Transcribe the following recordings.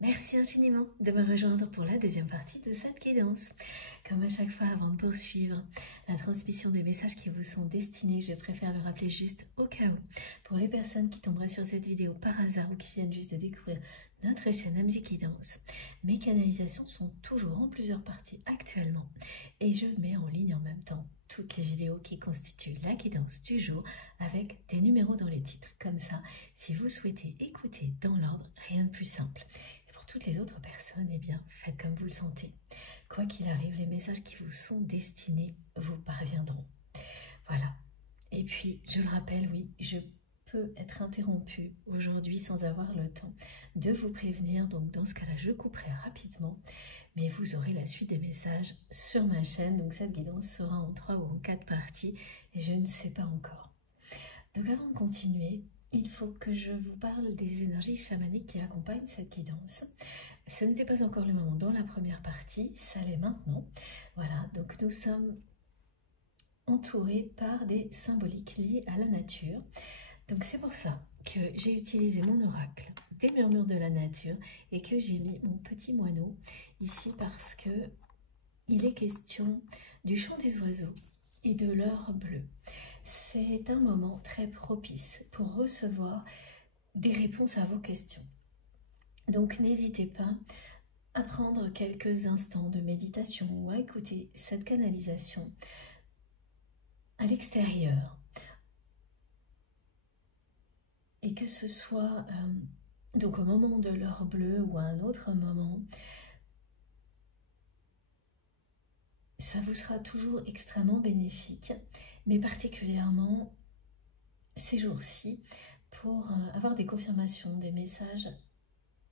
Merci infiniment de me rejoindre pour la deuxième partie de cette guidance. Comme à chaque fois, avant de poursuivre la transmission des messages qui vous sont destinés, je préfère le rappeler juste au cas où. Pour les personnes qui tomberaient sur cette vidéo par hasard ou qui viennent juste de découvrir notre chaîne MJ Guidance, mes canalisations sont toujours en plusieurs parties actuellement et je mets en ligne en même temps toutes les vidéos qui constituent la guidance du jour avec des numéros dans les titres. Comme ça, si vous souhaitez écouter dans l'ordre, rien de plus simple. Pour toutes les autres personnes, eh bien, faites comme vous le sentez. Quoi qu'il arrive, les messages qui vous sont destinés vous parviendront. Voilà. Et puis, je le rappelle, oui, je peux être interrompue aujourd'hui sans avoir le temps de vous prévenir. Donc, dans ce cas-là, je couperai rapidement. Mais vous aurez la suite des messages sur ma chaîne. Donc, cette guidance sera en 3 ou en 4 parties. Et je ne sais pas encore. Donc, avant de continuer, il faut que je vous parle des énergies chamaniques qui accompagnent cette guidance. Ce n'était pas encore le moment dans la première partie, ça l'est maintenant. Voilà, donc nous sommes entourés par des symboliques liées à la nature. Donc c'est pour ça que j'ai utilisé mon oracle des murmures de la nature et que j'ai mis mon petit moineau ici parce que il est question du chant des oiseaux et de l'heure bleue. C'est un moment très propice pour recevoir des réponses à vos questions. Donc n'hésitez pas à prendre quelques instants de méditation ou à écouter cette canalisation à l'extérieur. Et que ce soit donc au moment de l'heure bleue ou à un autre moment, ça vous sera toujours extrêmement bénéfique, mais particulièrement ces jours-ci, pour avoir des confirmations, des messages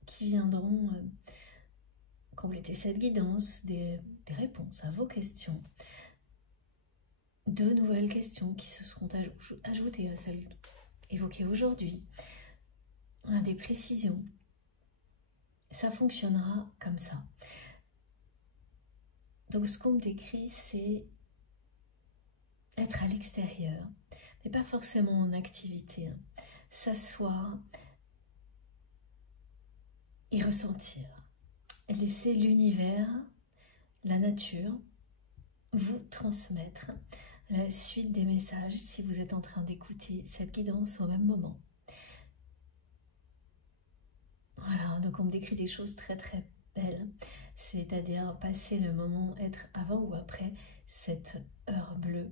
qui viendront compléter cette guidance, des réponses à vos questions, de nouvelles questions qui se seront ajoutées à celles évoquées aujourd'hui, des précisions. Ça fonctionnera comme ça. Donc ce qu'on me décrit, c'est être à l'extérieur, mais pas forcément en activité. S'asseoir et ressentir. Laisser l'univers, la nature, vous transmettre la suite des messages si vous êtes en train d'écouter cette guidance au même moment. Voilà, donc on me décrit des choses très très belles, c'est-à-dire passer le moment, être avant ou après cette heure bleue,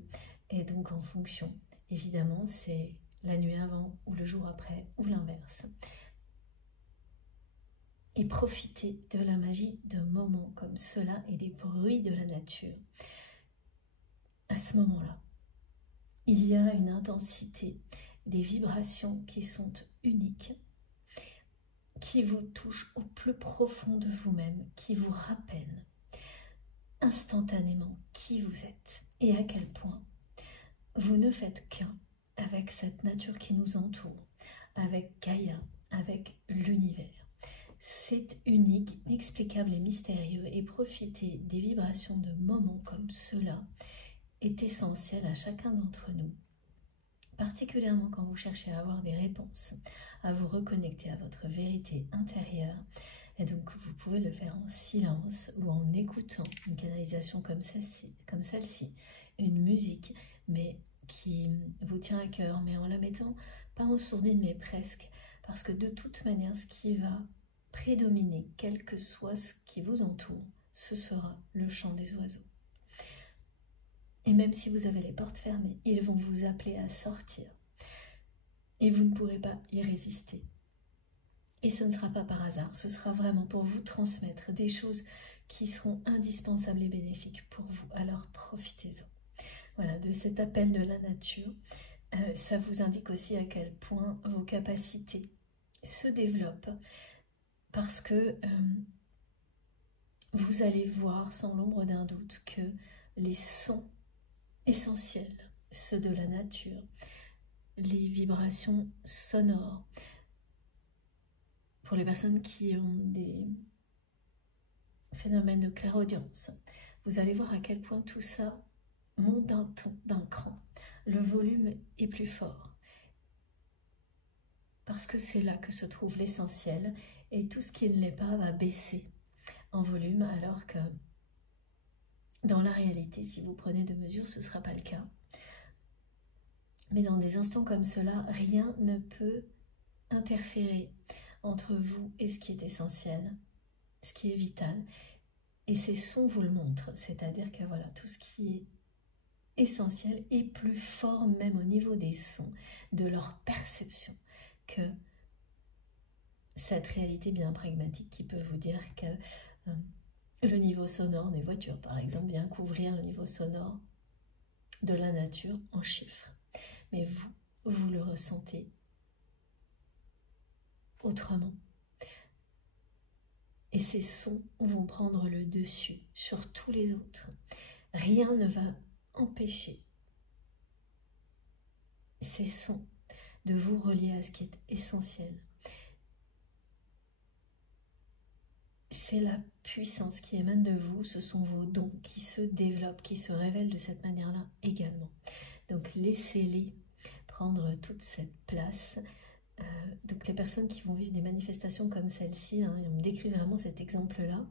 et donc en fonction, évidemment, c'est la nuit avant ou le jour après ou l'inverse. Et profiter de la magie d'un moment comme cela et des bruits de la nature. À ce moment-là, il y a une intensité, des vibrations qui sont uniques, qui vous touchent au plus profond de vous-même, qui vous rappellent instantanément qui vous êtes et à quel point vous ne faites qu'un avec cette nature qui nous entoure, avec Gaïa, avec l'univers. C'est unique, inexplicable et mystérieux, et profiter des vibrations de moments comme cela est essentiel à chacun d'entre nous, particulièrement quand vous cherchez à avoir des réponses, à vous reconnecter à votre vérité intérieure. Et donc vous pouvez le faire en silence ou en écoutant une canalisation comme celle-ci, une musique, mais qui vous tient à cœur, mais en la mettant pas en sourdine, mais presque, parce que de toute manière, ce qui va prédominer, quel que soit ce qui vous entoure, ce sera le chant des oiseaux. Et même si vous avez les portes fermées, ils vont vous appeler à sortir. Et vous ne pourrez pas y résister. Et ce ne sera pas par hasard, ce sera vraiment pour vous transmettre des choses qui seront indispensables et bénéfiques pour vous. Alors profitez-en. Voilà, de cet appel de la nature, ça vous indique aussi à quel point vos capacités se développent, parce que vous allez voir sans l'ombre d'un doute que les sons essentiels, ceux de la nature, les vibrations sonores, pour les personnes qui ont des phénomènes de clairaudience, vous allez voir à quel point tout ça monte d'un ton, d'un cran. Le volume est plus fort. Parce que c'est là que se trouve l'essentiel et tout ce qui ne l'est pas va baisser en volume, alors que dans la réalité, si vous prenez de mesures, ce ne sera pas le cas. Mais dans des instants comme cela, rien ne peut interférer entre vous et ce qui est essentiel, ce qui est vital. Et ces sons vous le montrent, c'est-à-dire que voilà, tout ce qui est essentiel est plus fort même au niveau des sons, de leur perception, que cette réalité bien pragmatique qui peut vous dire que le niveau sonore des voitures, par exemple, vient couvrir le niveau sonore de la nature en chiffres. Mais vous le ressentez autrement. Et ces sons vont prendre le dessus sur tous les autres. Rien ne va empêcher ces sons de vous relier à ce qui est essentiel. C'est la puissance qui émane de vous, ce sont vos dons qui se développent, qui se révèlent de cette manière-là également. Donc laissez-les prendre toute cette place. Donc les personnes qui vont vivre des manifestations comme celle-ci, hein, et on me décrit vraiment cet exemple-là,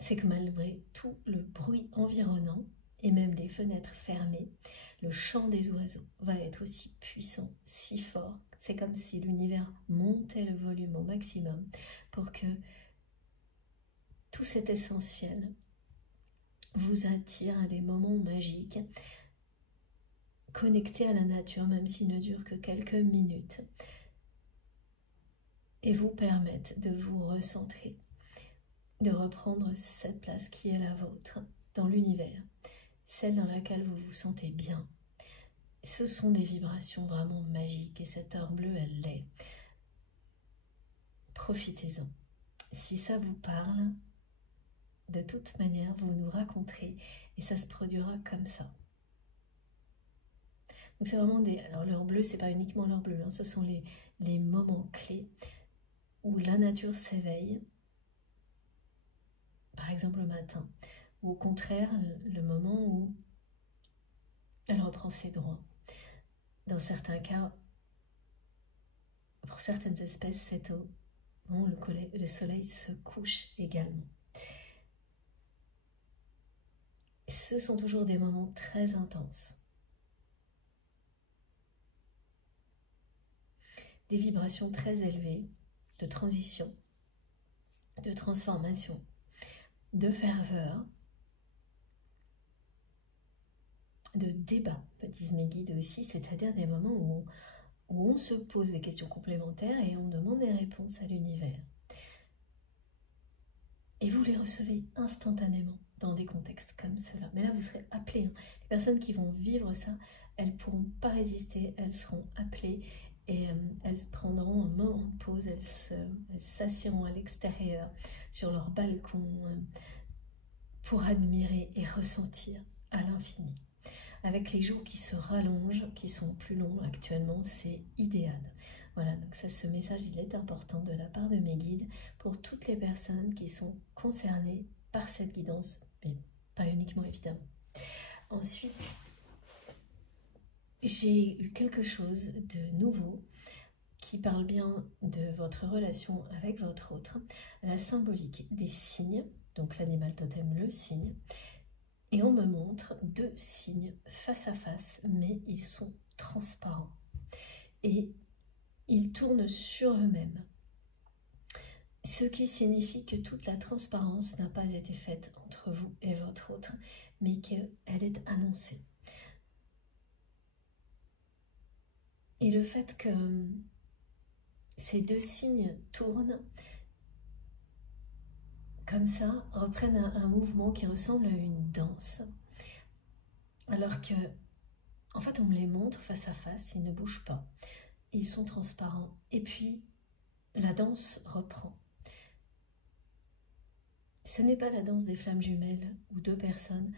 c'est que malgré tout le bruit environnant, et même des fenêtres fermées, le chant des oiseaux va être aussi puissant, si fort. C'est comme si l'univers montait le volume au maximum pour que tout cet essentiel vous attire à des moments magiques, connectés à la nature, même s'ils ne durent que quelques minutes, et vous permettent de vous recentrer, de reprendre cette place qui est la vôtre dans l'univers, celle dans laquelle vous vous sentez bien. Ce sont des vibrations vraiment magiques et cette heure bleue, elle l'est. Profitez-en. Si ça vous parle, de toute manière, vous nous raconterez et ça se produira comme ça. Donc c'est vraiment des... Alors l'heure bleue, c'est pas uniquement l'heure bleue, hein, ce sont les moments clés où la nature s'éveille, par exemple le matin, ou au contraire, le moment où elle reprend ses droits. Dans certains cas, pour certaines espèces, c'est au moment où le soleil se couche également. Ce sont toujours des moments très intenses. Des vibrations très élevées, de transition, de transformation, de ferveur, de débat, me disent mes guides aussi, c'est-à-dire des moments où on se pose des questions complémentaires et on demande des réponses à l'univers. Et vous les recevez instantanément dans des contextes comme cela. Mais là, vous serez appelés. Hein. Les personnes qui vont vivre ça, elles ne pourront pas résister, elles seront appelées et elles prendront un moment de pause, elles s'assieront à l'extérieur, sur leur balcon, pour admirer et ressentir à l'infini. Avec les jours qui se rallongent, qui sont plus longs actuellement, c'est idéal. Voilà, donc ça, ce message, il est important de la part de mes guides pour toutes les personnes qui sont concernées par cette guidance, mais pas uniquement évidemment. Ensuite, j'ai eu quelque chose de nouveau qui parle bien de votre relation avec votre autre, la symbolique des signes, donc l'animal totem, le signe, et on me montre deux signes face à face, mais ils sont transparents et ils tournent sur eux-mêmes. Ce qui signifie que toute la transparence n'a pas été faite entre vous et votre autre, mais qu'elle est annoncée. Et le fait que ces deux signes tournent comme ça, reprennent un mouvement qui ressemble à une danse, alors que, en fait, on me les montre face à face, ils ne bougent pas, ils sont transparents, et puis la danse reprend. Ce n'est pas la danse des flammes jumelles où deux personnes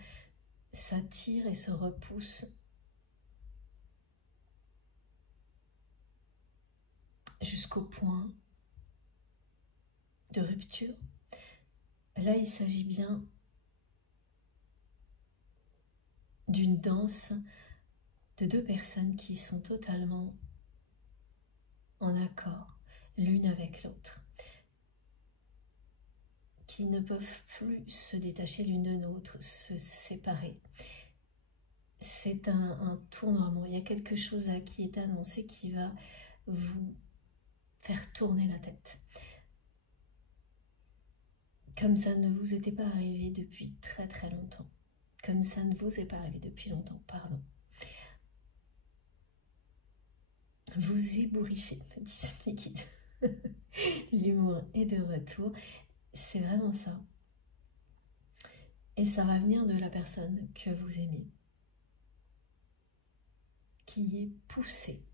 s'attirent et se repoussent jusqu'au point de rupture. Là, il s'agit bien d'une danse de deux personnes qui sont totalement en accord l'une avec l'autre. qui ne peuvent plus se détacher l'une de l'autre, se séparer. C'est un tournoiement, il y a quelque chose là qui est annoncé qui va vous faire tourner la tête. Comme ça ne vous était pas arrivé depuis très très longtemps. Comme ça ne vous est pas arrivé depuis longtemps, pardon. Vous ébouriffez, me disent mes guides. L'humour est de retour, c'est vraiment ça. Et ça va venir de la personne que vous aimez, qui est poussée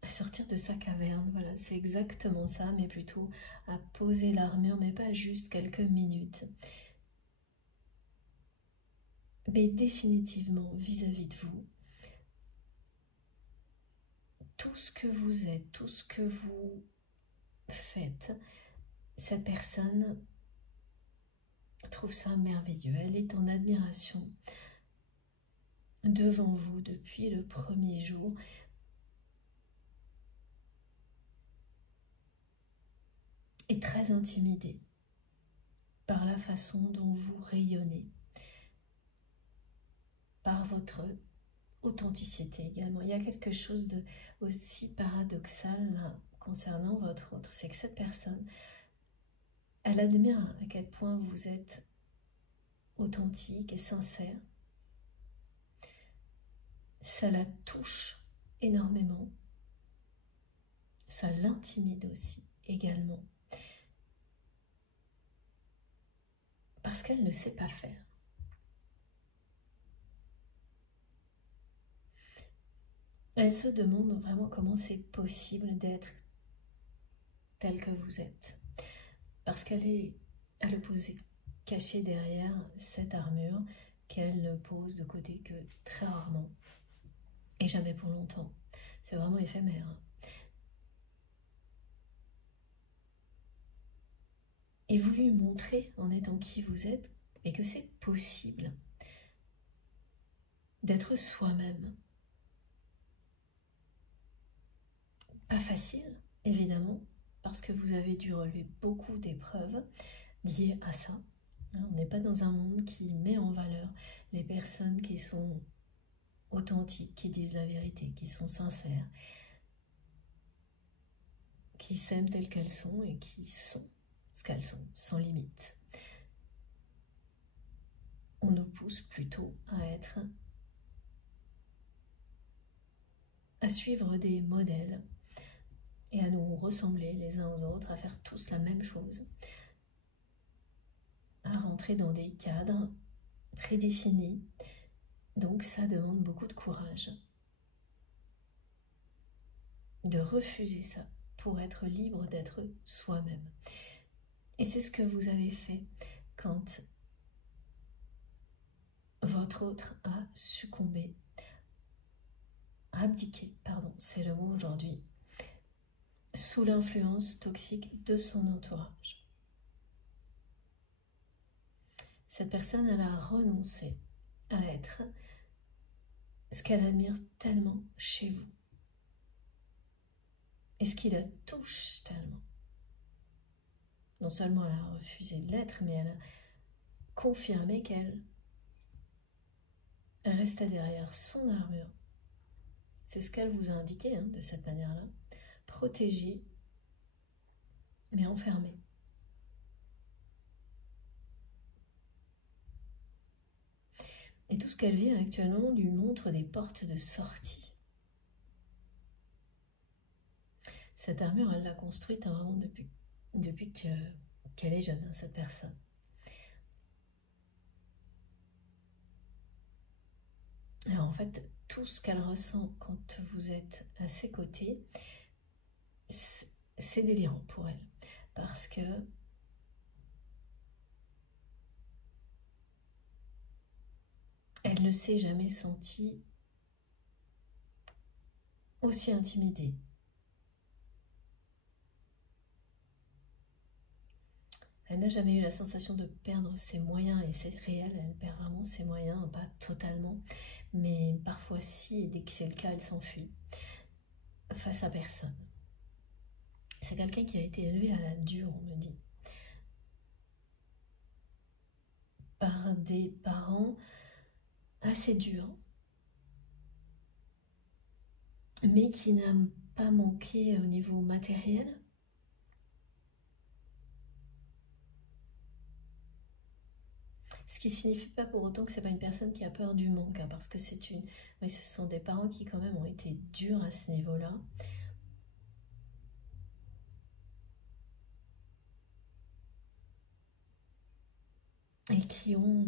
à sortir de sa caverne. Voilà, c'est exactement ça, mais plutôt à poser l'armure, mais pas juste quelques minutes. Mais définitivement vis-à-vis de vous, tout ce que vous êtes, tout ce que vous faites, cette personne trouve ça merveilleux. Elle est en admiration devant vous depuis le premier jour. Et très intimidée par la façon dont vous rayonnez, par votre authenticité également. Il y a quelque chose de aussi paradoxal là, concernant votre autre, c'est que cette personne, elle admire à quel point vous êtes authentique et sincère. Ça la touche énormément. Ça l'intimide aussi également. Parce qu'elle ne sait pas faire. Elle se demande vraiment comment c'est possible d'être tel que vous êtes. Parce qu'elle est à l'opposé, cachée derrière cette armure qu'elle ne pose de côté que très rarement et jamais pour longtemps. C'est vraiment éphémère. Et vous lui montrez en étant qui vous êtes et que c'est possible d'être soi-même. Pas facile, évidemment, parce que vous avez dû relever beaucoup d'épreuves liées à ça. On n'est pas dans un monde qui met en valeur les personnes qui sont authentiques, qui disent la vérité, qui sont sincères, qui s'aiment telles qu'elles sont et qui sont ce qu'elles sont, sans limite. On nous pousse plutôt à suivre des modèles et à nous ressembler les uns aux autres, à faire tous la même chose, à rentrer dans des cadres prédéfinis. Donc ça demande beaucoup de courage de refuser ça pour être libre d'être soi-même. Et c'est ce que vous avez fait quand votre autre a succombé, abdiqué, pardon, c'est le mot aujourd'hui, sous l'influence toxique de son entourage. Cette personne, elle a renoncé à être ce qu'elle admire tellement chez vous. Et ce qui la touche tellement. Non seulement elle a refusé de l'être, mais elle a confirmé qu'elle restait derrière son armure. C'est ce qu'elle vous a indiqué de cette manière-là. Protégée, mais enfermée. Et tout ce qu'elle vit actuellement lui montre des portes de sortie. Cette armure, elle l'a construite vraiment depuis qu'elle est jeune, cette personne. Alors en fait, tout ce qu'elle ressent quand vous êtes à ses côtés, c'est délirant pour elle. Parce que elle ne s'est jamais sentie aussi intimidée. Elle n'a jamais eu la sensation de perdre ses moyens, et c'est réel, elle perd vraiment ses moyens, pas totalement, mais parfois si, et dès que c'est le cas, elle s'enfuit face à personne. C'est quelqu'un qui a été élevé à la dure, on me dit. Par des parents assez durs, mais qui n'a pas manqué au niveau matériel. Ce qui ne signifie pas pour autant que c'est pas une personne qui a peur du manque, hein, parce que oui, ce sont des parents qui quand même ont été durs à ce niveau-là. Et qui ont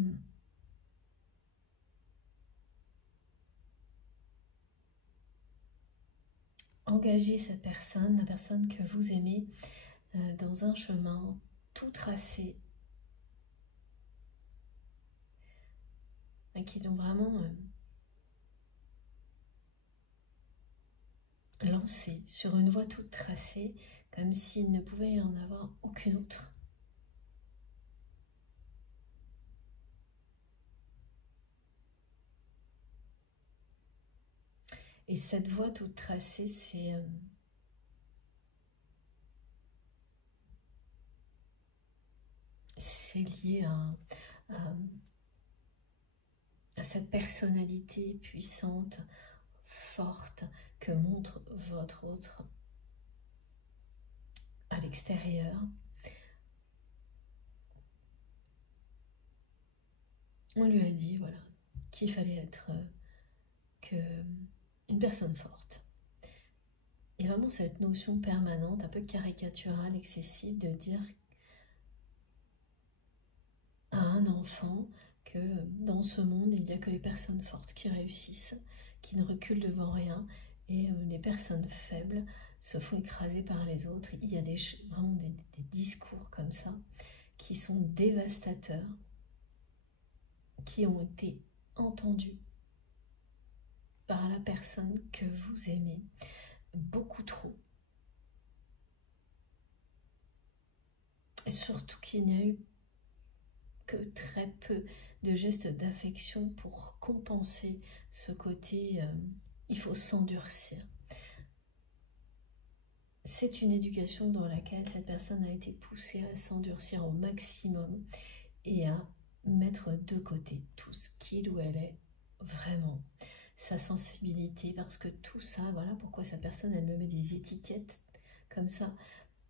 engagé cette personne, la personne que vous aimez, dans un chemin tout tracé, et qui l'ont vraiment lancé sur une voie toute tracée, comme s'il ne pouvait y en avoir aucune autre. Et cette voie toute tracée, c'est lié à cette personnalité puissante, forte, que montre votre autre à l'extérieur. On lui a dit, voilà, qu'il fallait être une personne forte. Et vraiment cette notion permanente, un peu caricaturale, excessive, de dire à un enfant que dans ce monde, il n'y a que les personnes fortes qui réussissent, qui ne reculent devant rien, et les personnes faibles se font écraser par les autres. Il y a vraiment des discours comme ça qui sont dévastateurs, qui ont été entendus par la personne que vous aimez beaucoup trop. Et surtout qu'il n'y a eu que très peu de gestes d'affection pour compenser ce côté il faut s'endurcir. C'est une éducation dans laquelle cette personne a été poussée à s'endurcir au maximum et à mettre de côté tout ce qu'il ou elle est vraiment, sa sensibilité, parce que tout ça, voilà pourquoi cette personne, elle me met des étiquettes comme ça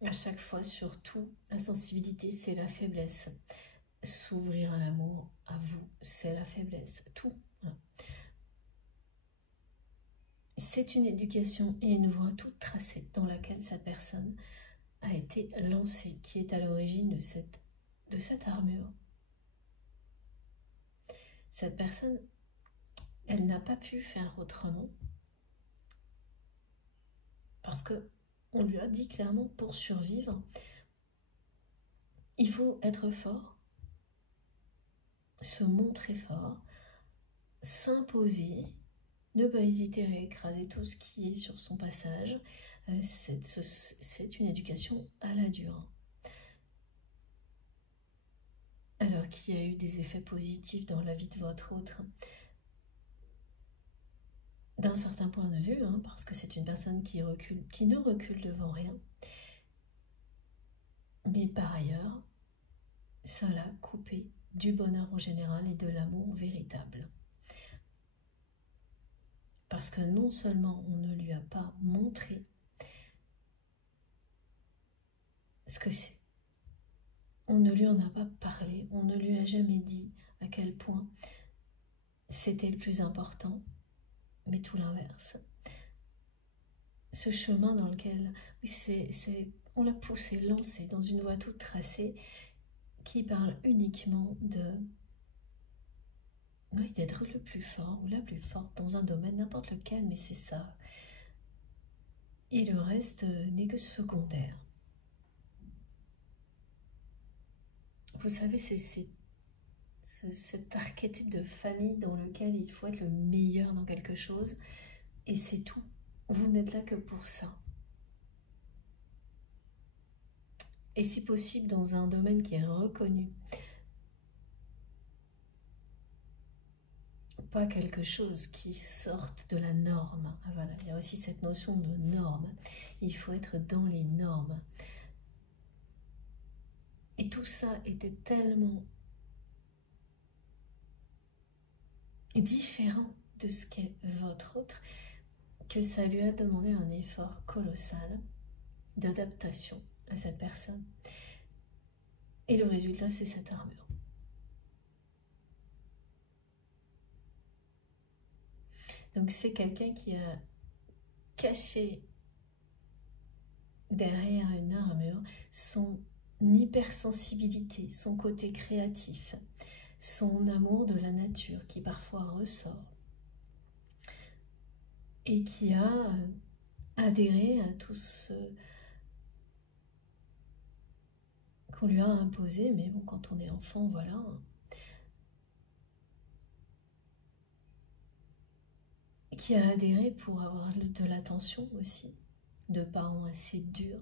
à chaque fois. Surtout, la sensibilité, c'est la faiblesse. S'ouvrir à l'amour, à vous, c'est la faiblesse. Tout. Voilà. C'est une éducation et une voie toute tracée dans laquelle cette personne a été lancée, qui est à l'origine de cette armure. Cette personne, elle n'a pas pu faire autrement parce que on lui a dit clairement, pour survivre, il faut être fort, se montrer fort, s'imposer, ne pas hésiter à écraser tout ce qui est sur son passage. C'est une éducation à la dure. Alors qu'il y a eu des effets positifs dans la vie de votre autre, d'un certain point de vue, hein, parce que c'est une personne qui ne recule devant rien. Mais par ailleurs, ça l'a coupé du bonheur en général et de l'amour véritable. Parce que non seulement on ne lui a pas montré ce que c'est, on ne lui en a pas parlé, on ne lui a jamais dit à quel point c'était le plus important, mais tout l'inverse. Ce chemin dans lequel, oui, on l'a poussé, lancé dans une voie toute tracée qui parle uniquement d'être le plus fort ou la plus forte dans un domaine, n'importe lequel, mais c'est ça. Et le reste n'est que secondaire. Vous savez, c'est cet archétype de famille dans lequel il faut être le meilleur dans quelque chose, et c'est tout. Vous n'êtes là que pour ça. Et si possible, dans un domaine qui est reconnu pas quelque chose qui sorte de la norme. Ah, voilà, il y a aussi cette notion de norme. Il faut être dans les normes. Et tout ça était tellement différent de ce qu'est votre autre que ça lui a demandé un effort colossal d'adaptation à cette personne. Et le résultat, c'est cette armure. Donc c'est quelqu'un qui a caché derrière une armure son hypersensibilité, son côté créatif, son amour de la nature qui parfois ressort et qui a adhéré à tout ce qu'on lui a imposé, mais bon, quand on est enfant, voilà. Qui a adhéré pour avoir de l'attention aussi, de parents assez durs.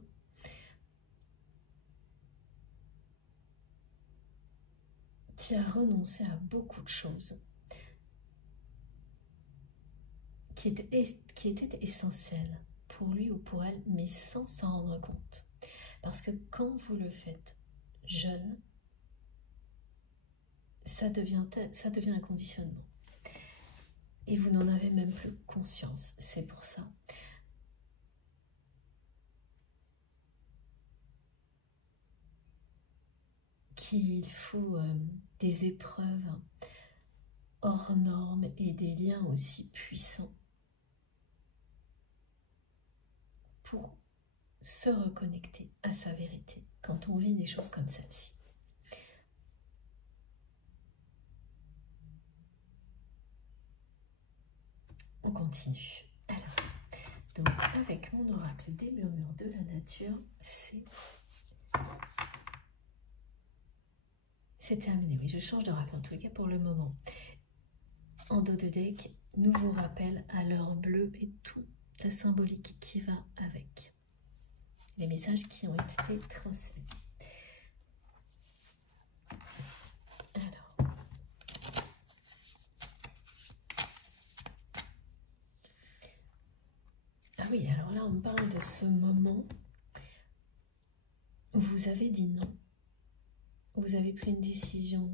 Qui a renoncé à beaucoup de choses qui étaient essentielles pour lui ou pour elle, mais sans s'en rendre compte. Parce que quand vous le faites jeune, ça devient un conditionnement. Et vous n'en avez même plus conscience. C'est pour ça qu'il faut des épreuves hors normes et des liens aussi puissants pour se reconnecter à sa vérité quand on vit des choses comme celle-ci. On continue. Alors, donc avec mon oracle des murmures de la nature, c'est terminé. Oui, je change d'oracle en tous les cas pour le moment. En dos de deck, nouveau rappel à l'heure bleue et toute la symbolique qui va avec. Les messages qui ont été transmis. Alors, ah oui, alors là on me parle de ce moment où vous avez dit non. Vous avez pris une décision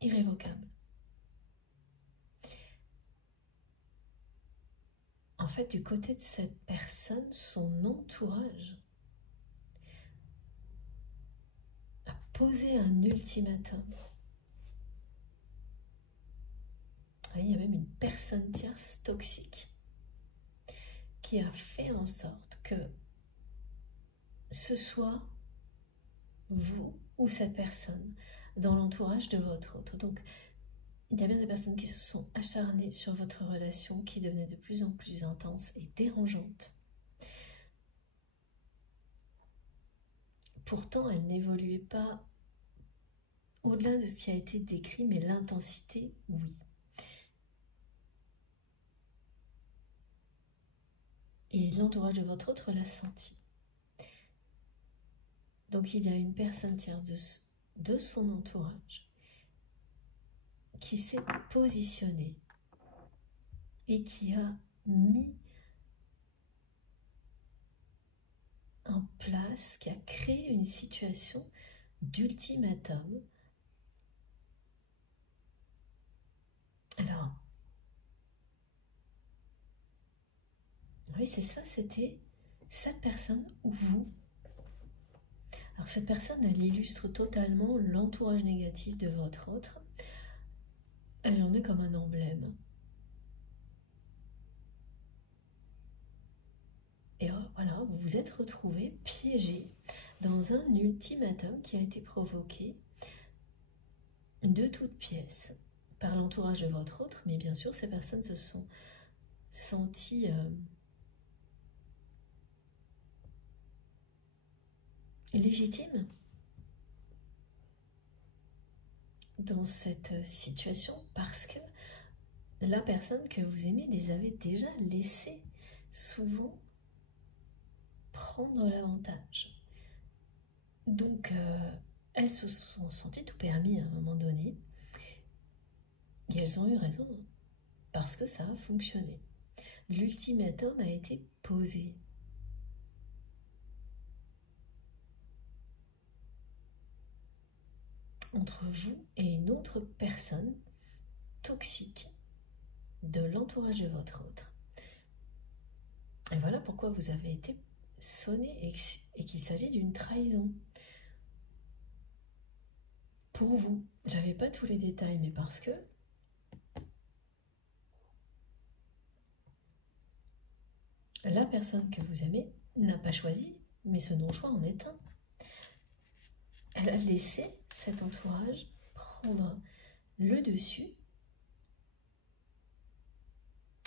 irrévocable. En fait, du côté de cette personne, son entourage a posé un ultimatum. Il y a même une personne tierce toxique qui a fait en sorte que ce soit vous ou cette personne dans l'entourage de votre autre. Donc, il y a bien des personnes qui se sont acharnées sur votre relation qui devenait de plus en plus intense et dérangeante. Pourtant, elle n'évoluait pas au-delà de ce qui a été décrit, mais l'intensité, oui. Et l'entourage de votre autre l'a senti. Donc, il y a une personne tierce de son entourage qui s'est positionnée et qui a mis en place, qui a créé une situation d'ultimatum. Alors, oui, c'est ça, c'était cette personne ou vous. Alors, cette personne, elle illustre totalement l'entourage négatif de votre autre. Elle en est comme un emblème. Et voilà, vous vous êtes retrouvé piégé dans un ultimatum qui a été provoqué de toutes pièces par l'entourage de votre autre, mais bien sûr, ces personnes se sont senties légitimes dans cette situation parce que la personne que vous aimez les avait déjà laissés souvent prendre l'avantage. Donc, elles se sont senties tout permis à un moment donné et elles ont eu raison. parce que ça a fonctionné. L'ultimatum a été posé. Entre vous et une autre personne toxique de l'entourage de votre autre. Et voilà pourquoi vous avez été sonné et qu'il s'agit d'une trahison. Pour vous, j'avais pas tous les détails, mais parce que la personne que vous aimez n'a pas choisi, mais ce non-choix en est un. Elle a laissé cet entourage prendre le dessus.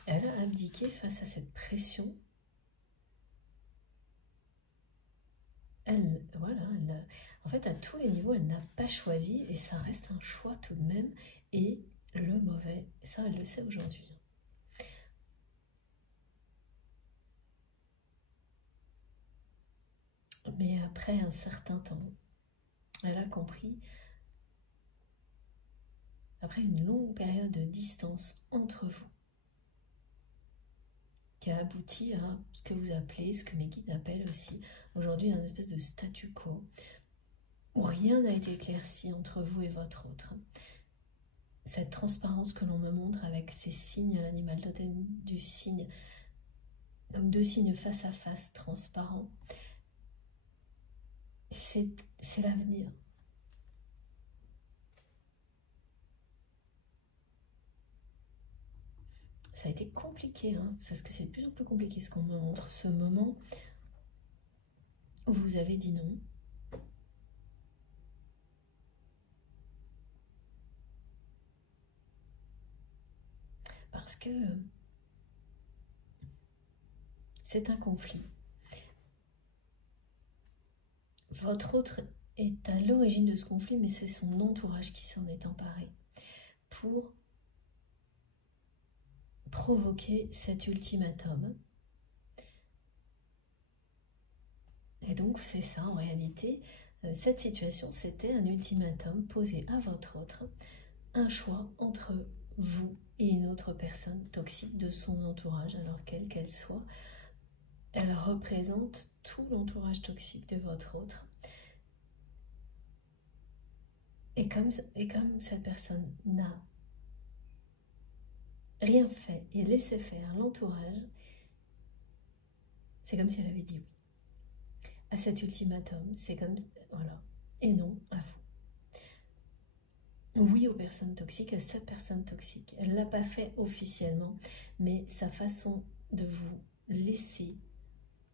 Elle a abdiqué face à cette pression. En fait, à tous les niveaux, elle n'a pas choisi et ça reste un choix tout de même. Et le mauvais, ça, elle le sait aujourd'hui. Mais après un certain temps, elle a compris, après une longue période de distance entre vous, qui a abouti à ce que vous appelez, ce que mes guides appellent aussi aujourd'hui un espèce de statu quo, où rien n'a été éclairci entre vous et votre autre. Cette transparence que l'on me montre avec ces signes, l'animal totem du signe, donc deux signes face à face, transparents, c'est l'avenir. Ça a été compliqué, parce que c'est de plus en plus compliqué ce qu'on me montre, ce moment où vous avez dit non. Parce que c'est un conflit. Votre autre est à l'origine de ce conflit, mais c'est son entourage qui s'en est emparé pour provoquer cet ultimatum. Et donc c'est ça en réalité, cette situation c'était un ultimatum posé à votre autre, un choix entre vous et une autre personne toxique de son entourage, alors quelle qu'elle soit, elle représente tout l'entourage toxique de votre autre. Et comme cette personne n'a rien fait et laissé faire l'entourage, c'est comme si elle avait dit oui à cet ultimatum, c'est comme, voilà, et non à vous. Oui aux personnes toxiques, à cette personne toxique. Elle ne l'a pas fait officiellement, mais sa façon de vous laisser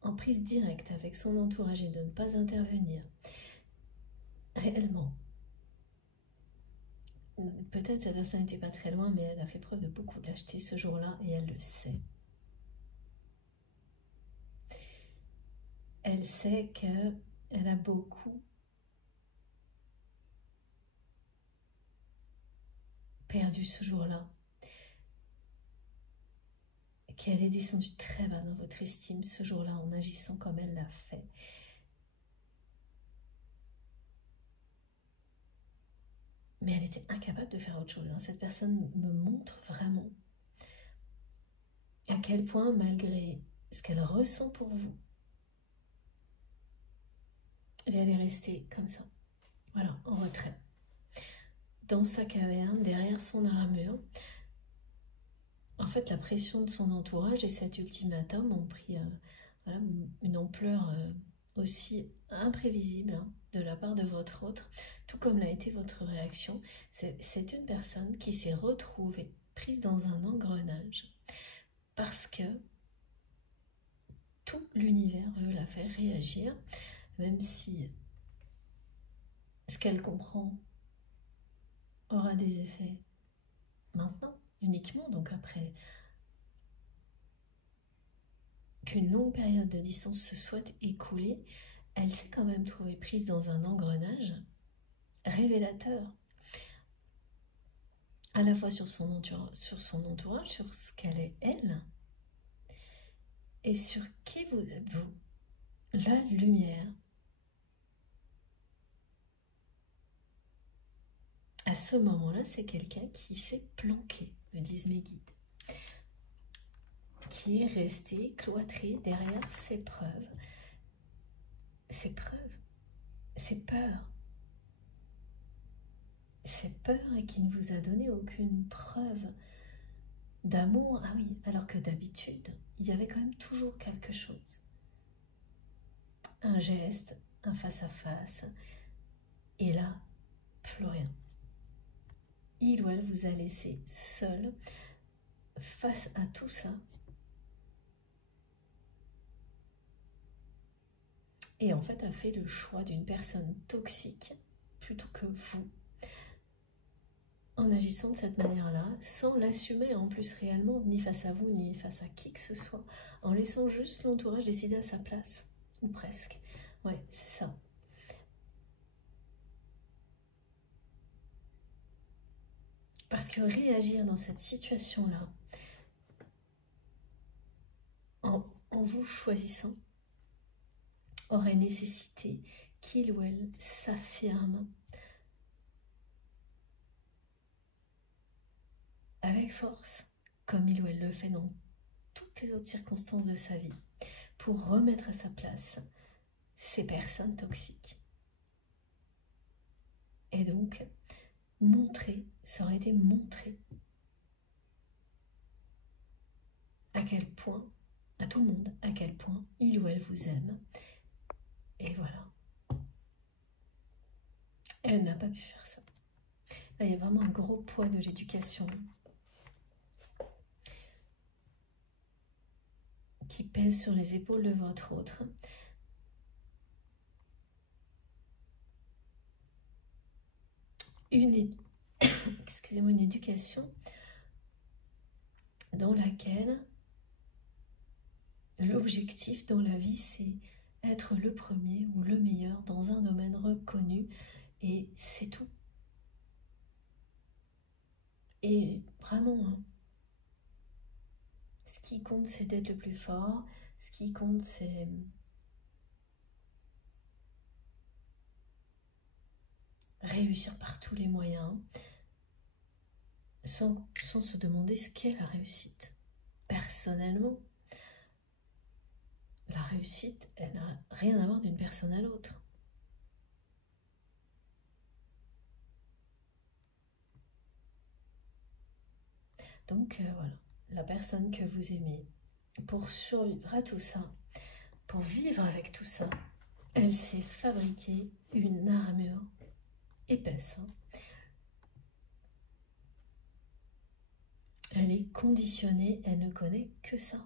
en prise directe avec son entourage et de ne pas intervenir réellement. Peut-être cette personne n'était pas très loin, mais elle a fait preuve de beaucoup de lâcheté ce jour-là et elle le sait. Elle sait qu'elle a beaucoup perdu ce jour-là, qu'elle est descendue très bas dans votre estime ce jour-là en agissant comme elle l'a fait. Mais elle était incapable de faire autre chose. Cette personne me montre vraiment à quel point, malgré ce qu'elle ressent pour vous, elle est restée comme ça, voilà, en retrait, dans sa caverne, derrière son armure. En fait, la pression de son entourage et cet ultimatum ont pris voilà, une ampleur aussi imprévisible de la part de votre autre, tout comme l'a été votre réaction. C'est une personne qui s'est retrouvée prise dans un engrenage parce que tout l'univers veut la faire réagir, même si ce qu'elle comprend aura des effets maintenant, uniquement, donc après qu'une longue période de distance se soit écoulée, elle s'est quand même trouvée prise dans un engrenage révélateur, à la fois sur son entourage, sur ce qu'elle est elle, et sur qui vous êtes vous, la lumière. À ce moment-là, c'est quelqu'un qui s'est planqué, me disent mes guides. qui est resté cloîtré derrière ses preuves, ses peurs. Ces peurs et qui ne vous a donné aucune preuve d'amour. Ah oui, alors que d'habitude, il y avait quand même toujours quelque chose. Un geste, un face-à-face, et là, plus rien. Il ou elle vous a laissé seul face à tout ça. Et en fait, a fait le choix d'une personne toxique plutôt que vous. En agissant de cette manière-là, sans l'assumer en plus réellement, ni face à vous, ni face à qui que ce soit, en laissant juste l'entourage décider à sa place, ou presque. Ouais, c'est ça. Parce que réagir dans cette situation-là, en vous choisissant, aurait nécessité qu'il ou elle s'affirme avec force, comme il ou elle le fait dans toutes les autres circonstances de sa vie, pour remettre à sa place ces personnes toxiques. Et donc, montrer, ça aurait été montrer à quel point, à tout le monde, à quel point il ou elle vous aime. Et voilà. Elle n'a pas pu faire ça. Là, il y a vraiment un gros poids de l'éducation qui pèse sur les épaules de votre autre. Excusez-moi, une éducation dans laquelle l'objectif dans la vie, c'est être le premier ou le meilleur dans un domaine reconnu, et c'est tout. Et vraiment, hein, ce qui compte, c'est d'être le plus fort. Ce qui compte, c'est réussir par tous les moyens, sans se demander ce qu'est la réussite. Personnellement, la réussite, elle n'a rien à voir d'une personne à l'autre. Donc voilà, la personne que vous aimez, pour survivre à tout ça, pour vivre avec tout ça, elle s'est fabriquée une armure épaisse. Elle est conditionnée, elle ne connaît que ça.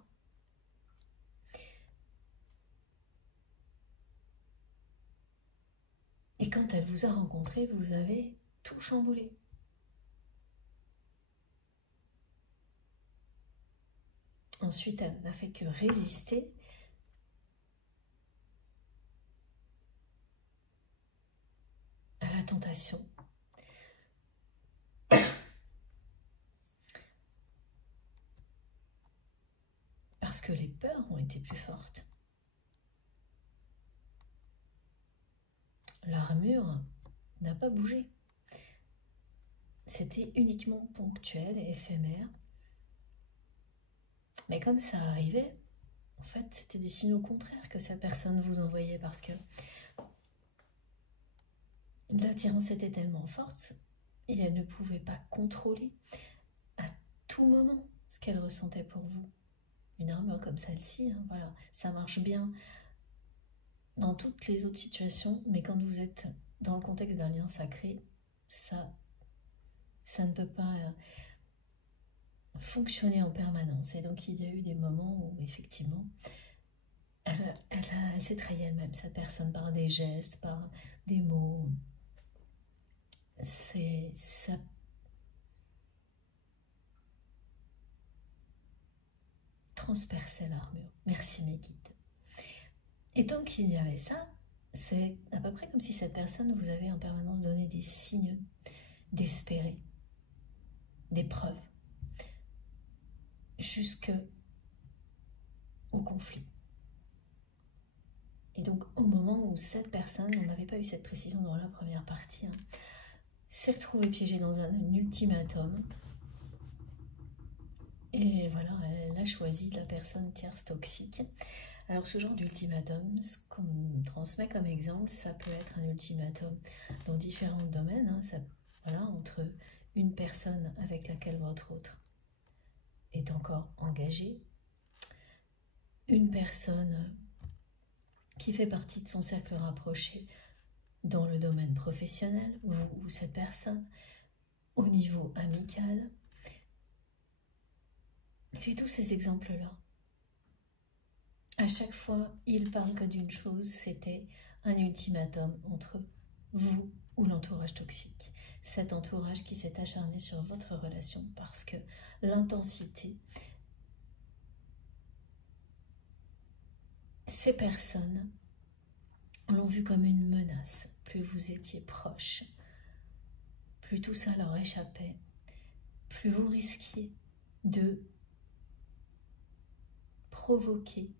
Et quand elle vous a rencontré, vous avez tout chamboulé. Ensuite, elle n'a fait que résister. À la tentation. Parce que les peurs ont été plus fortes. L'armure n'a pas bougé. C'était uniquement ponctuel et éphémère. Mais comme ça arrivait, en fait, c'était des signaux contraires que cette personne vous envoyait, parce que l'attirance était tellement forte et elle ne pouvait pas contrôler à tout moment ce qu'elle ressentait pour vous. Une armure comme celle-ci, hein, voilà, ça marche bien dans toutes les autres situations, mais quand vous êtes dans le contexte d'un lien sacré, ça ne peut pas fonctionner en permanence. Et donc il y a eu des moments où effectivement elle s'est trahie elle-même, cette personne, par des gestes, par des mots. Ça transperçait l'armure. Merci mes guides. Et tant qu'il y avait ça, c'est à peu près comme si cette personne vous avait en permanence donné des signes d'espérer, des preuves, jusque au conflit. Et donc au moment où cette personne, on n'avait pas eu cette précision dans la première partie, hein, s'est retrouvée piégée dans un ultimatum, Et voilà, elle a choisi la personne tierce toxique. Alors ce genre d'ultimatum, ce qu'on transmet comme exemple, ça peut être un ultimatum dans différents domaines. Hein, voilà, entre une personne avec laquelle votre autre est encore engagé, une personne qui fait partie de son cercle rapproché dans le domaine professionnel, vous ou cette personne, au niveau amical. J'ai tous ces exemples-là. À chaque fois, il parle que d'une chose, c'était un ultimatum entre vous ou l'entourage toxique. Cet entourage qui s'est acharné sur votre relation parce que l'intensité, ces personnes l'ont vu comme une menace. Plus vous étiez proche, plus tout ça leur échappait, plus vous risquiez de provoquer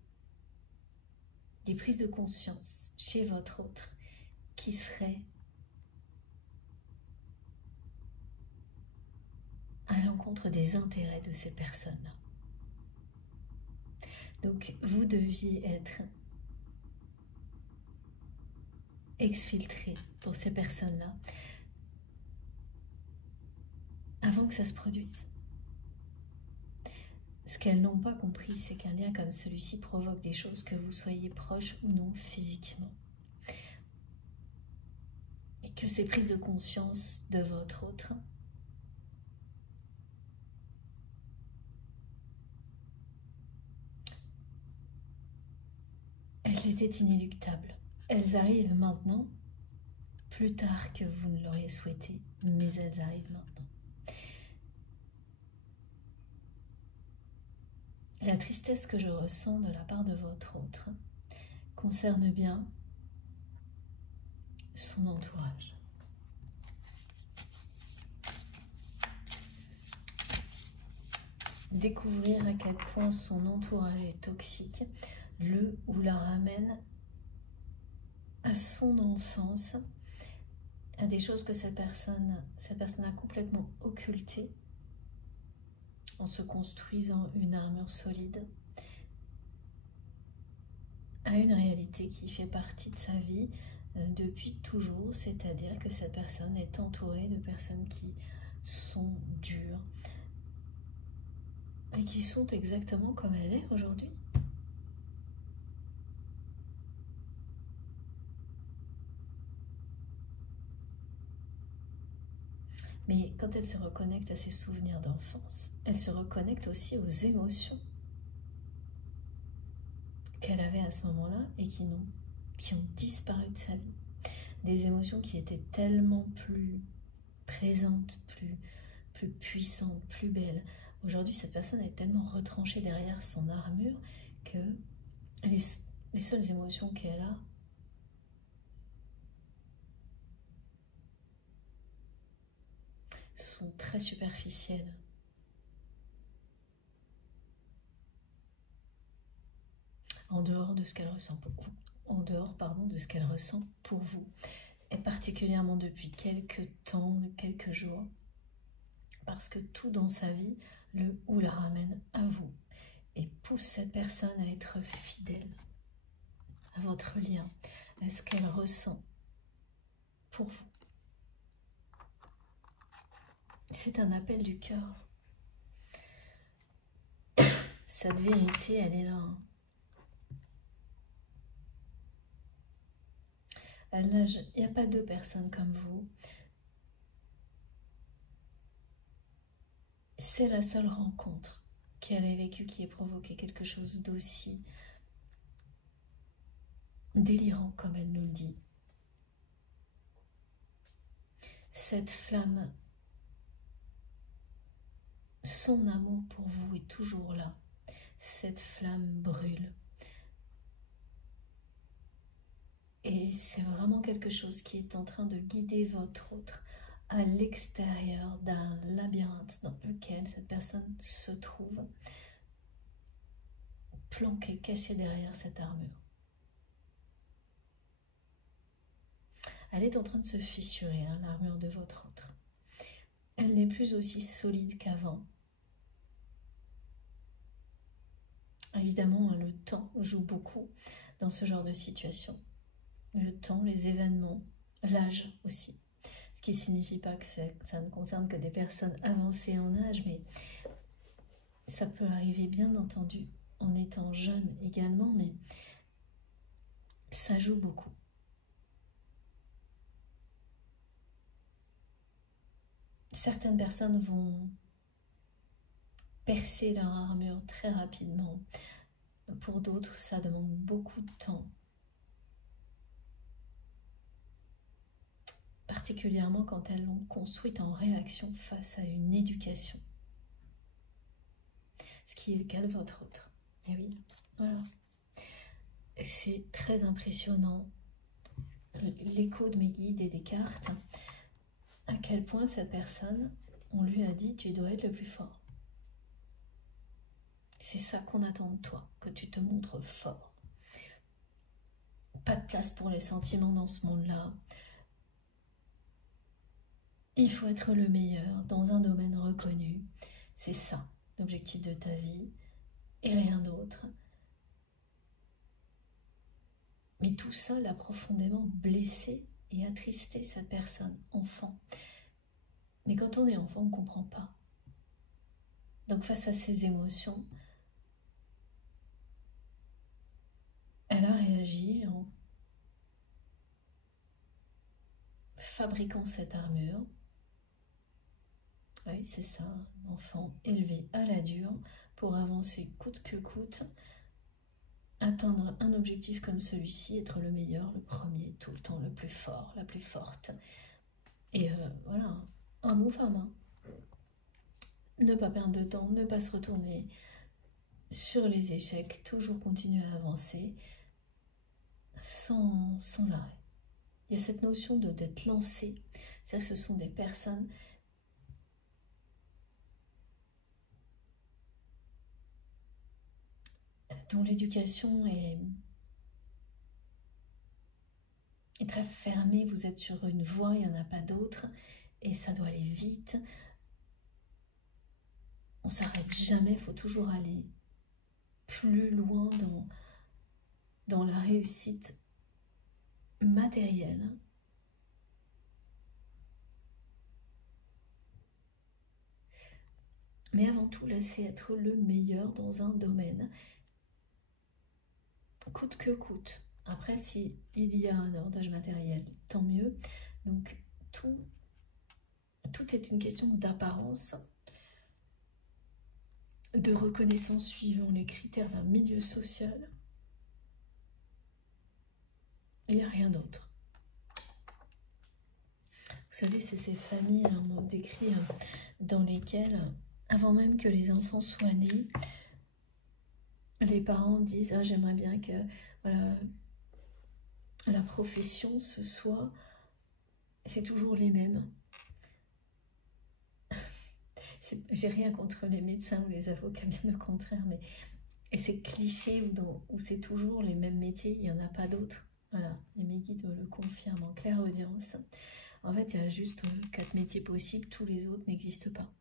des prises de conscience chez votre autre qui seraient à l'encontre des intérêts de ces personnes-là. Donc vous deviez être exfiltré pour ces personnes-là avant que ça se produise. Ce qu'elles n'ont pas compris, c'est qu'un lien comme celui-ci provoque des choses que vous soyez proche ou non physiquement. Et que ces prises de conscience de votre autre elles étaient inéluctables. Elles arrivent maintenant, plus tard que vous ne l'auriez souhaité, mais elles arrivent maintenant. La tristesse que je ressens de la part de votre autre concerne bien son entourage. Découvrir à quel point son entourage est toxique le ou la ramène à son enfance, à des choses que cette personne a complètement occultées en se construisant une armure solide, à une réalité qui fait partie de sa vie depuis toujours, c'est-à-dire que cette personne est entourée de personnes qui sont dures et qui sont exactement comme elle est aujourd'hui. Mais quand elle se reconnecte à ses souvenirs d'enfance, elle se reconnecte aussi aux émotions qu'elle avait à ce moment-là et qui ont disparu de sa vie. Des émotions qui étaient tellement plus présentes, plus puissantes, plus belles. Aujourd'hui, cette personne est tellement retranchée derrière son armure que les seules émotions qu'elle a sont très superficielles. En dehors de ce qu'elle ressent pour vous. En dehors, pardon, de ce qu'elle ressent pour vous. Et particulièrement depuis quelques temps, quelques jours. Parce que tout dans sa vie le ou la ramène à vous. Et pousse cette personne à être fidèle à votre lien, à ce qu'elle ressent pour vous. C'est un appel du cœur. Cette vérité, elle est là. Il n'y a pas deux personnes comme vous. C'est la seule rencontre qu'elle ait vécue qui ait provoqué quelque chose d'aussi délirant comme elle nous le dit. Cette flamme, son amour pour vous est toujours là. Cette flamme brûle. Et c'est vraiment quelque chose qui est en train de guider votre autre à l'extérieur d'un labyrinthe dans lequel cette personne se trouve, planquée, cachée derrière cette armure. Elle est en train de se fissurer, hein, l'armure de votre autre. Elle n'est plus aussi solide qu'avant. Évidemment, le temps joue beaucoup dans ce genre de situation. Le temps, les événements, l'âge aussi. Ce qui ne signifie pas que ça ne concerne que des personnes avancées en âge, mais ça peut arriver bien entendu en étant jeune également, mais ça joue beaucoup. Certaines personnes vont percer leur armure très rapidement. Pour d'autres, ça demande beaucoup de temps. Particulièrement quand elles l'ont construite en réaction face à une éducation. Ce qui est le cas de votre autre. Et oui, voilà. C'est très impressionnant, l'écho de mes guides et des cartes, à quel point cette personne, on lui a dit, tu dois être le plus fort. C'est ça qu'on attend de toi, que tu te montres fort. Pas de place pour les sentiments dans ce monde-là. Il faut être le meilleur dans un domaine reconnu. C'est ça, l'objectif de ta vie, et rien d'autre. Mais tout ça l'a profondément blessé et attristé cette personne, enfant. Mais quand on est enfant, on ne comprend pas. Donc face à ces émotions, elle a réagi en fabriquant cette armure. Oui, c'est ça, un enfant élevé à la dure pour avancer coûte que coûte, atteindre un objectif comme celui-ci, être le meilleur, le premier, tout le temps, le plus fort, la plus forte. Et voilà, homme ou femme, hein. Ne pas perdre de temps, ne pas se retourner sur les échecs, toujours continuer à avancer sans arrêt. Il y a cette notion d'être lancé, c'est-à-dire que ce sont des personnes dont l'éducation est très fermée, vous êtes sur une voie, il n'y en a pas d'autre, et ça doit aller vite. On ne s'arrête jamais, il faut toujours aller plus loin dans la réussite matérielle. Mais avant tout, là, c'est être le meilleur dans un domaine, coûte que coûte. Après, s'il y a un avantage matériel, tant mieux. Donc, tout est une question d'apparence, de reconnaissance suivant les critères d'un milieu social. Il n'y a rien d'autre. Vous savez, c'est ces familles, alors on décrit, dans lesquelles, avant même que les enfants soient nés, les parents disent « Ah, j'aimerais bien que voilà, la profession, ce soit... » C'est toujours les mêmes. J'ai rien contre les médecins ou les avocats, bien au contraire, mais et ces clichés où c'est toujours les mêmes métiers, il n'y en a pas d'autres. Voilà, et mes guides me le confirment en claire audience. En fait, il y a juste 4 métiers possibles, tous les autres n'existent pas.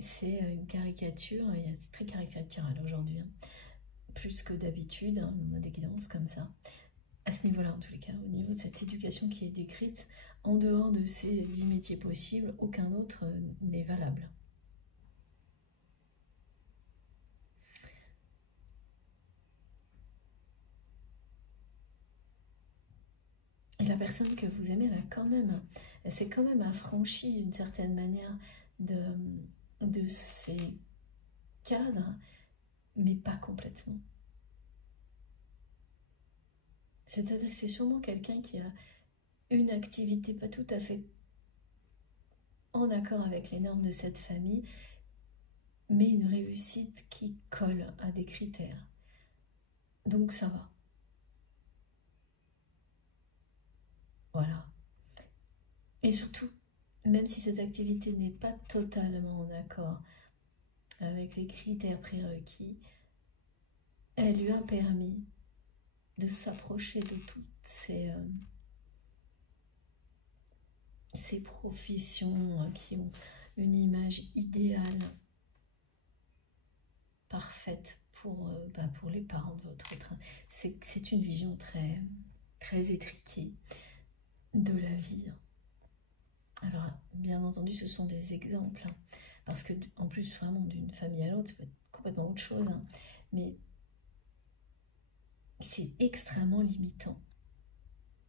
C'est une caricature, c'est très caricatural aujourd'hui, hein. Plus que d'habitude, hein, on a des guidances comme ça. À ce niveau-là, en tous les cas, au niveau de cette éducation qui est décrite, en dehors de ces 10 métiers possibles, aucun autre n'est valable. Et la personne que vous aimez, elle s'est quand même affranchie d'une certaine manière de ces cadres, mais pas complètement. C'est-à-dire que c'est sûrement quelqu'un qui a une activité pas tout à fait en accord avec les normes de cette famille, mais une réussite qui colle à des critères. Donc ça va. Voilà. Et surtout, même si cette activité n'est pas totalement en accord avec les critères prérequis, elle lui a permis de s'approcher de toutes ces professions qui ont une image idéale, parfaite pour les parents de votre autre. C'est une vision très, très étriquée de la vie. Alors, bien entendu, ce sont des exemples, hein, parce que, en plus, vraiment, d'une famille à l'autre, ça peut être complètement autre chose, hein, mais c'est extrêmement limitant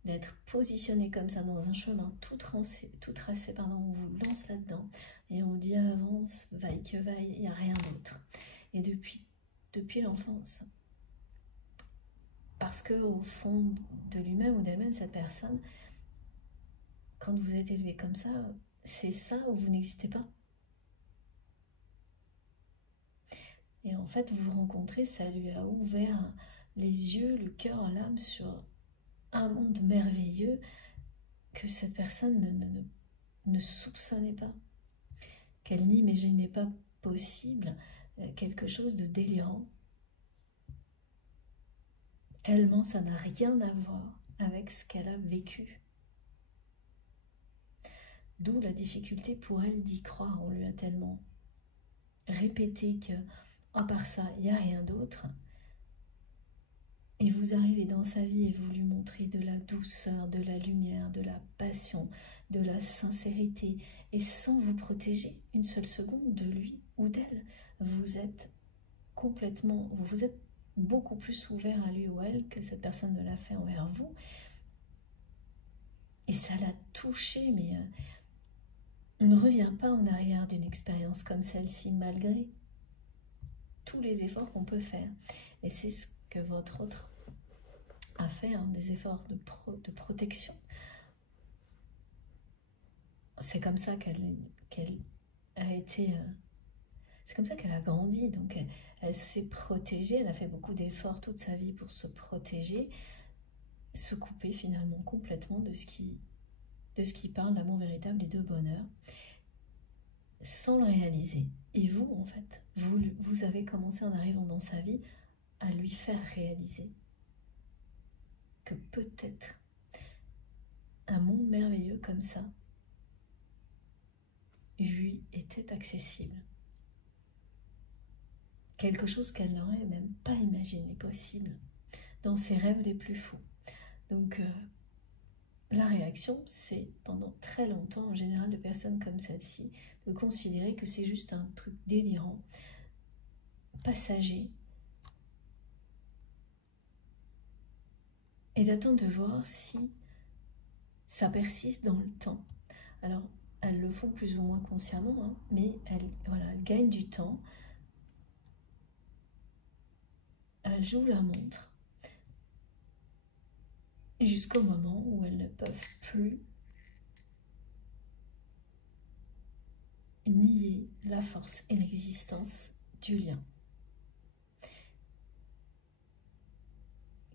d'être positionné comme ça dans un chemin tout tracé, pardon, on vous lance là-dedans, et on vous dit avance, vaille que vaille, il n'y a rien d'autre. Et depuis l'enfance, parce que au fond de lui-même ou d'elle-même, cette personne, quand vous êtes élevé comme ça, c'est ça où vous n'existez pas. Et en fait, vous vous rencontrez, ça lui a ouvert les yeux, le cœur, l'âme sur un monde merveilleux que cette personne ne soupçonnait pas, qu'elle n'imaginait pas possible, quelque chose de délirant, tellement ça n'a rien à voir avec ce qu'elle a vécu. D'où la difficulté pour elle d'y croire. On lui a tellement répété que, à part ça, il n'y a rien d'autre. Et vous arrivez dans sa vie et vous lui montrez de la douceur, de la lumière, de la passion, de la sincérité. Et sans vous protéger une seule seconde de lui ou d'elle, vous êtes beaucoup plus ouvert à lui ou à elle que cette personne ne l'a fait envers vous. Et ça l'a touché, mais on ne revient pas en arrière d'une expérience comme celle-ci, malgré tous les efforts qu'on peut faire. Et c'est ce que votre autre a fait, hein, des efforts de protection. C'est comme ça qu'elle a été... c'est comme ça qu'elle a grandi. Donc elle s'est protégée, elle a fait beaucoup d'efforts toute sa vie pour se protéger, se couper finalement complètement de ce qui parle d'amour véritable et de bonheur, sans le réaliser. Et vous, en fait, vous avez commencé en arrivant dans sa vie à lui faire réaliser que peut-être un monde merveilleux comme ça lui était accessible. Quelque chose qu'elle n'aurait même pas imaginé possible dans ses rêves les plus fous. Donc, la réaction, c'est pendant très longtemps, en général, de personnes comme celle-ci, de considérer que c'est juste un truc délirant, passager, et d'attendre de voir si ça persiste dans le temps. Alors, elles le font plus ou moins consciemment, hein, mais elles gagnent du temps, elles jouent la montre, jusqu'au moment où elles ne peuvent plus nier la force et l'existence du lien.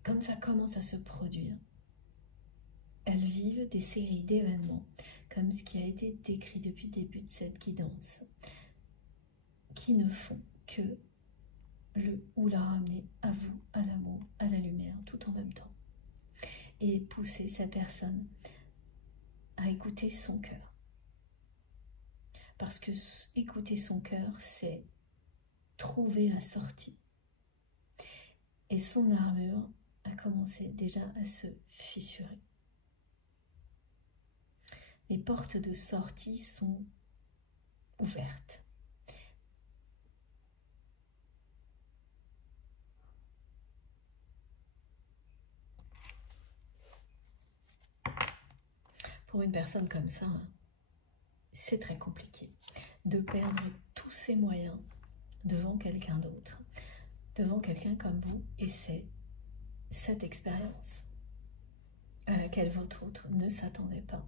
Quand ça commence à se produire, elles vivent des séries d'événements, comme ce qui a été décrit depuis le début de cette guidance, qui ne font que la ramener à vous, à l'amour, à la lumière, tout en même temps. Et pousser cette personne à écouter son cœur. Parce que écouter son cœur, c'est trouver la sortie. Et son armure a commencé déjà à se fissurer. Les portes de sortie sont ouvertes. Pour une personne comme ça, c'est très compliqué de perdre tous ses moyens devant quelqu'un d'autre, devant quelqu'un comme vous, et c'est cette expérience à laquelle votre autre ne s'attendait pas.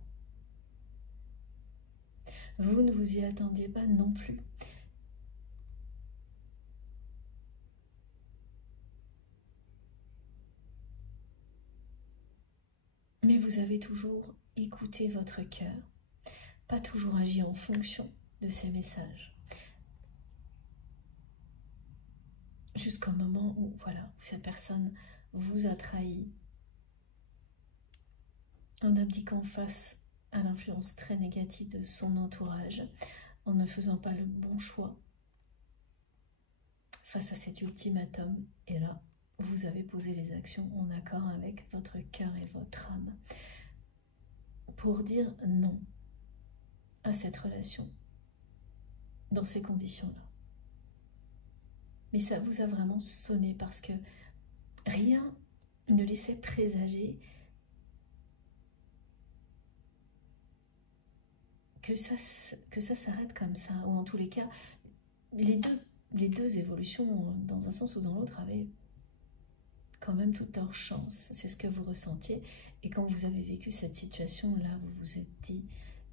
Vous ne vous y attendiez pas non plus. Mais vous avez toujours écouté votre cœur, pas toujours agi en fonction de ces messages. Jusqu'au moment où, où cette personne vous a trahi en abdiquant face à l'influence très négative de son entourage, en ne faisant pas le bon choix, face à cet ultimatum. Et là, vous avez posé les actions en accord avec votre cœur et votre âme pour dire non à cette relation dans ces conditions-là. Mais ça vous a vraiment sonné parce que rien ne laissait présager que ça s'arrête comme ça, ou en tous les cas, les deux évolutions, dans un sens ou dans l'autre, avaient quand même toute leur chance. C'est ce que vous ressentiez, et quand vous avez vécu cette situation-là, vous vous êtes dit,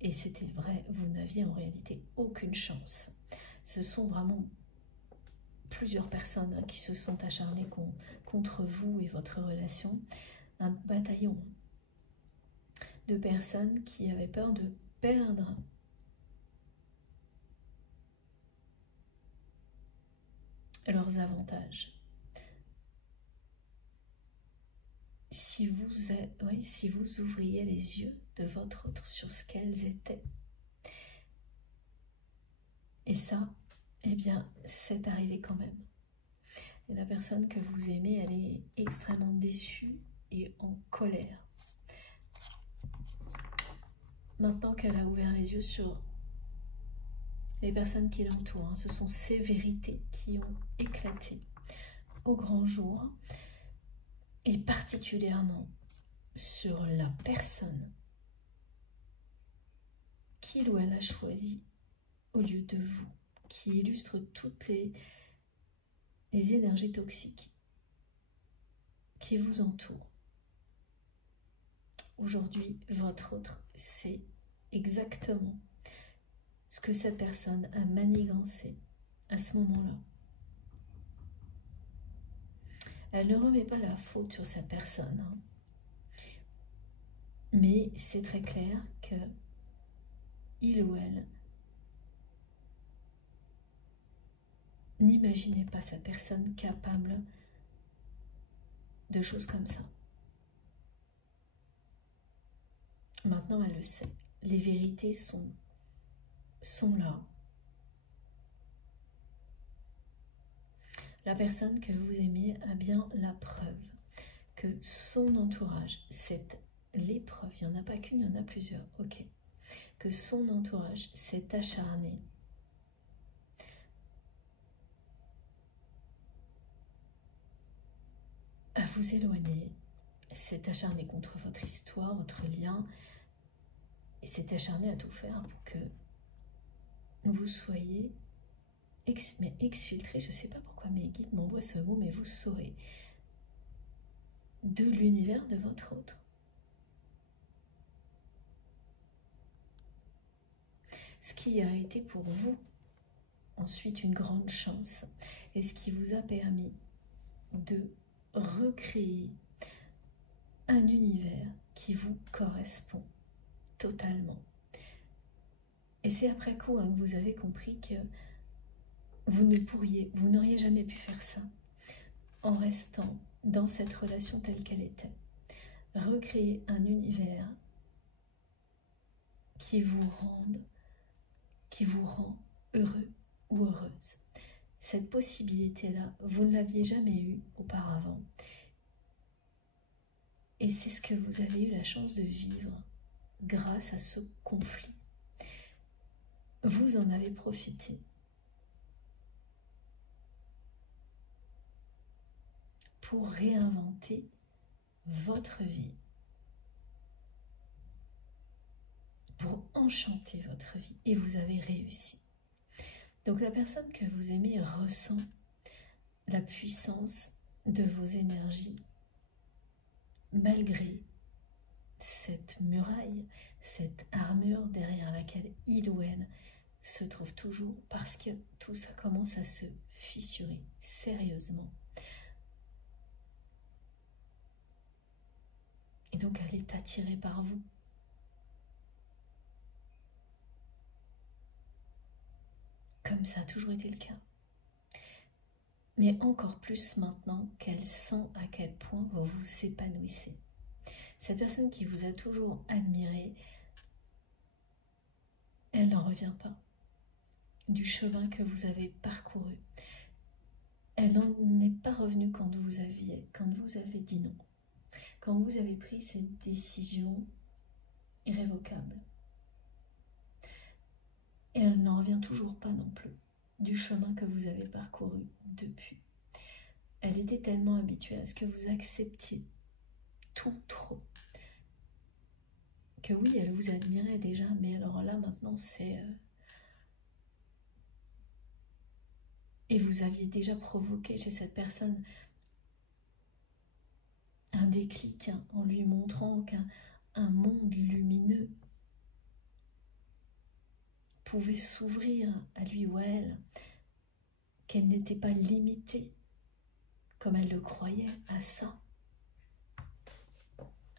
et c'était vrai, vous n'aviez en réalité aucune chance. Ce sont vraiment plusieurs personnes qui se sont acharnées contre vous et votre relation, un bataillon de personnes qui avaient peur de perdre leurs avantages. Si vous ouvriez les yeux de votre autre sur ce qu'elles étaient. Et ça, eh bien, c'est arrivé quand même. Et la personne que vous aimez, elle est extrêmement déçue et en colère. Maintenant qu'elle a ouvert les yeux sur les personnes qui l'entourent, ce sont ces vérités qui ont éclaté au grand jour, et particulièrement sur la personne qu'il ou elle a choisi au lieu de vous, qui illustre toutes les énergies toxiques qui vous entourent. Aujourd'hui, votre autre, c'est exactement ce que cette personne a manigancé à ce moment-là. Elle ne remet pas la faute sur cette personne, hein. Mais c'est très clair que il ou elle n'imaginait pas cette personne capable de choses comme ça. Maintenant, elle le sait. Les vérités sont là. La personne que vous aimez a bien la preuve que son entourage, c'est l'épreuve, il n'y en a pas qu'une, il y en a plusieurs, ok, que son entourage s'est acharné à vous éloigner, s'est acharné contre votre histoire, votre lien, et s'est acharné à tout faire pour que vous soyez exfiltré, je ne sais pas pourquoi mes guides m'envoient ce mot, mais vous saurez, de l'univers de votre autre. Ce qui a été pour vous ensuite une grande chance, et ce qui vous a permis de recréer un univers qui vous correspond totalement. Et c'est après coup que vous avez compris que vous n'auriez jamais pu faire ça en restant dans cette relation telle qu'elle était. Recréer un univers qui vous rend heureux ou heureuse. Cette possibilité-là, vous ne l'aviez jamais eue auparavant. Et c'est ce que vous avez eu la chance de vivre grâce à ce conflit. Vous en avez profité. Pour réinventer votre vie. Pour enchanter votre vie. Et vous avez réussi. Donc la personne que vous aimez ressent la puissance de vos énergies malgré cette muraille, cette armure derrière laquelle il ou elle se trouve toujours, parce que tout ça commence à se fissurer sérieusement. Et donc elle est attirée par vous. Comme ça a toujours été le cas. Mais encore plus maintenant qu'elle sent à quel point vous vous épanouissez. Cette personne qui vous a toujours admiré, elle n'en revient pas du chemin que vous avez parcouru. Elle n'en est pas revenue quand vous avez dit non, quand vous avez pris cette décision irrévocable. Et elle n'en revient toujours pas non plus du chemin que vous avez parcouru depuis. Elle était tellement habituée à ce que vous acceptiez tout trop, que oui, elle vous admirait déjà, mais alors là, maintenant, c'est... Et vous aviez déjà provoqué chez cette personne un déclic, hein, en lui montrant qu'un monde lumineux pouvait s'ouvrir à lui ou à elle, qu'elle n'était pas limitée, comme elle le croyait, à ça,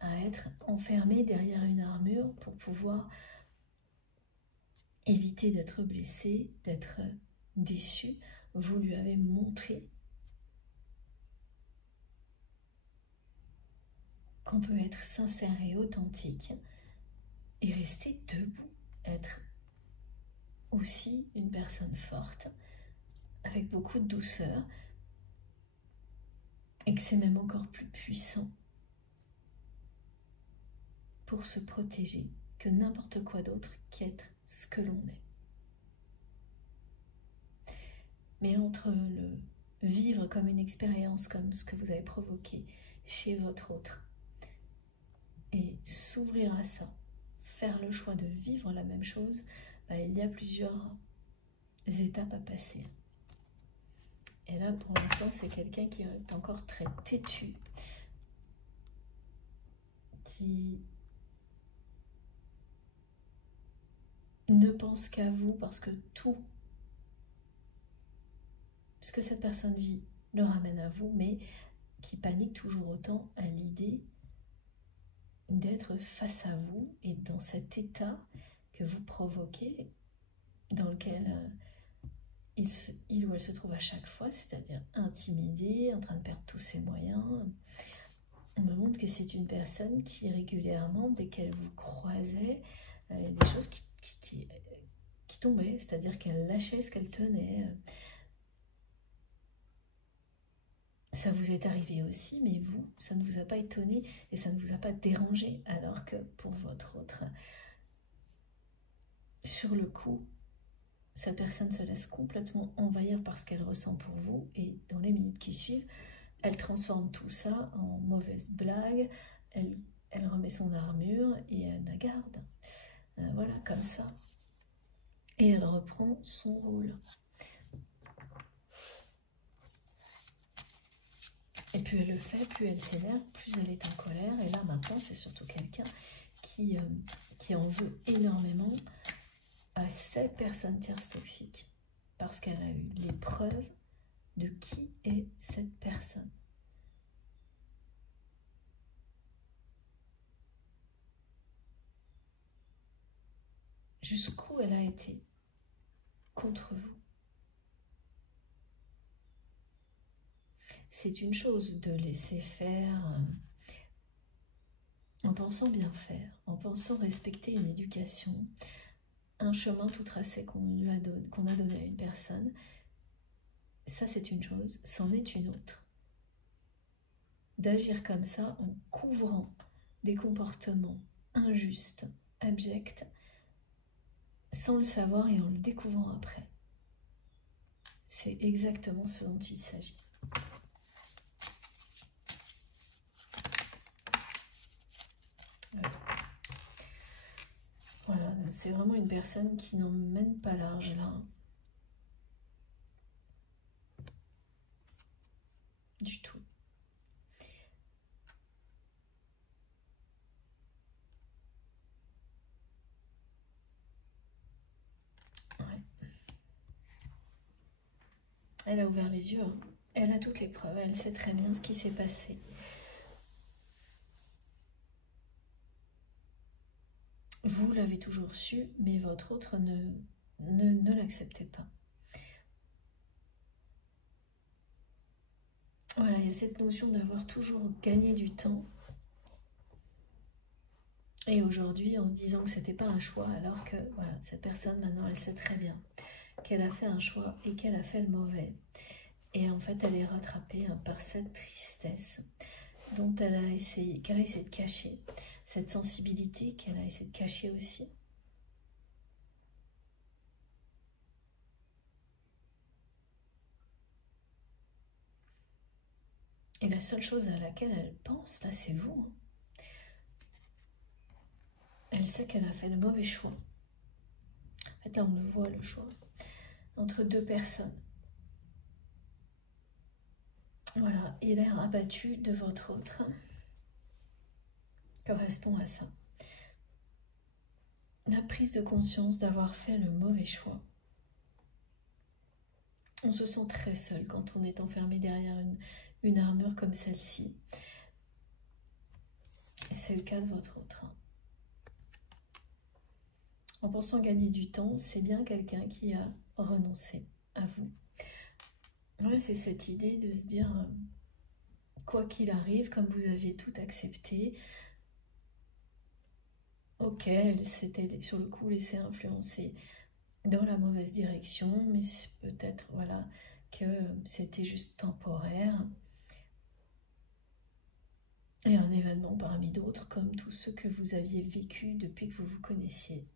à être enfermée derrière une armure pour pouvoir éviter d'être blessée, d'être déçue. Vous lui avez montré qu'on peut être sincère et authentique et rester debout, être aussi une personne forte, avec beaucoup de douceur, et que c'est même encore plus puissant pour se protéger que n'importe quoi d'autre qu'être ce que l'on est. Mais entre le vivre comme une expérience, comme ce que vous avez provoqué chez votre autre, et s'ouvrir à ça, faire le choix de vivre la même chose, il y a plusieurs étapes à passer. Et là, pour l'instant, c'est quelqu'un qui est encore très têtu, qui ne pense qu'à vous parce que tout ce que cette personne vit le ramène à vous, mais qui panique toujours autant à l'idée d'être face à vous et dans cet état que vous provoquez, dans lequel il ou elle se trouve à chaque fois, c'est-à-dire intimidé, en train de perdre tous ses moyens. On me montre que c'est une personne qui régulièrement, dès qu'elle vous croisait, des choses qui tombaient, c'est-à-dire qu'elle lâchait ce qu'elle tenait. Ça vous est arrivé aussi, mais vous, ça ne vous a pas étonné et ça ne vous a pas dérangé, alors que pour votre autre, sur le coup, cette personne se laisse complètement envahir par ce qu'elle ressent pour vous, et dans les minutes qui suivent, elle transforme tout ça en mauvaise blague, elle remet son armure et elle la garde. Voilà, comme ça. Et elle reprend son rôle. Et plus elle le fait, plus elle s'énerve, plus elle est en colère. Et là, maintenant, c'est surtout quelqu'un qui en veut énormément à cette personne tierce toxique. Parce qu'elle a eu les preuves de qui est cette personne. Jusqu'où elle a été contre vous. C'est une chose de laisser faire en pensant bien faire, en pensant respecter une éducation, un chemin tout tracé qu'on a donné à une personne. Ça, c'est une chose, c'en est une autre. D'agir comme ça en couvrant des comportements injustes, abjects, sans le savoir et en le découvrant après. C'est exactement ce dont il s'agit. Voilà, c'est vraiment une personne qui n'emmène pas large là. Du tout. Ouais. Elle a ouvert les yeux, hein. Elle a toutes les preuves, elle sait très bien ce qui s'est passé. Vous l'avez toujours su, mais votre autre ne l'acceptait pas. Voilà, il y a cette notion d'avoir toujours gagné du temps. Et aujourd'hui, en se disant que c'était pas un choix, alors que voilà, cette personne maintenant, elle sait très bien qu'elle a fait un choix et qu'elle a fait le mauvais. Et en fait, elle est rattrapée par cette tristesse dont qu'elle a essayé de cacher, cette sensibilité qu'elle a essayé de cacher aussi. Et la seule chose à laquelle elle pense, là, c'est vous. Elle sait qu'elle a fait le mauvais choix. En fait, là, on le voit, le choix. Entre deux personnes. Voilà, et l'air abattu de votre autre correspond à ça. La prise de conscience d'avoir fait le mauvais choix. On se sent très seul quand on est enfermé derrière une armure comme celle-ci. Et c'est le cas de votre autre. En pensant gagner du temps, c'est bien quelqu'un qui a renoncé à vous. Ouais, c'est cette idée de se dire, quoi qu'il arrive, comme vous aviez tout accepté, ok, elle s'était sur le coup laissée influencer dans la mauvaise direction, mais peut-être voilà que c'était juste temporaire. Et un événement parmi d'autres, comme tous ceux que vous aviez vécu depuis que vous vous connaissiez.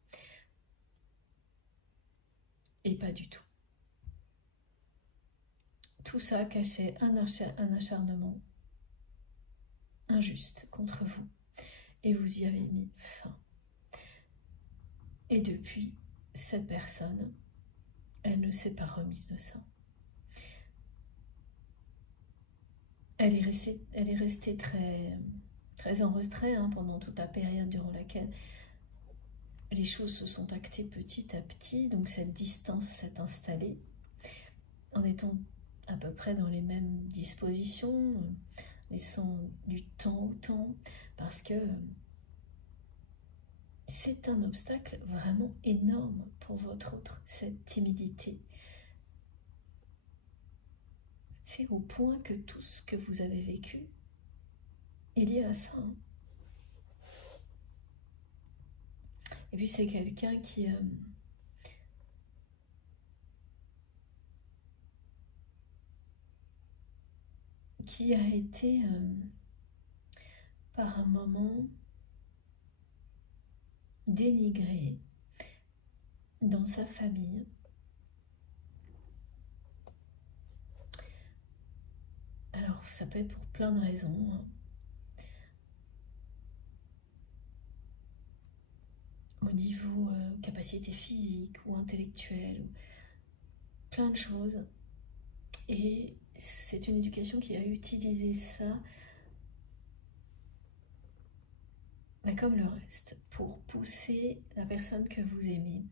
Et pas du tout. Tout ça cachait un acharnement injuste contre vous. Et vous y avez mis fin. Et depuis, cette personne, elle ne s'est pas remise de ça. Elle est restée très en retrait pendant toute la période durant laquelle les choses se sont actées petit à petit. Donc cette distance s'est installée en étant à peu près dans les mêmes dispositions, laissant du temps au temps, parce que c'est un obstacle vraiment énorme pour votre autre, cette timidité. C'est au point que tout ce que vous avez vécu est lié à ça. Et puis c'est quelqu'un qui a été par un moment dénigré dans sa famille. Alors ça peut être pour plein de raisons. Au niveau capacité physique ou intellectuelle, plein de choses. Et c'est une éducation qui a utilisé ça, mais comme le reste, pour pousser la personne que vous aimez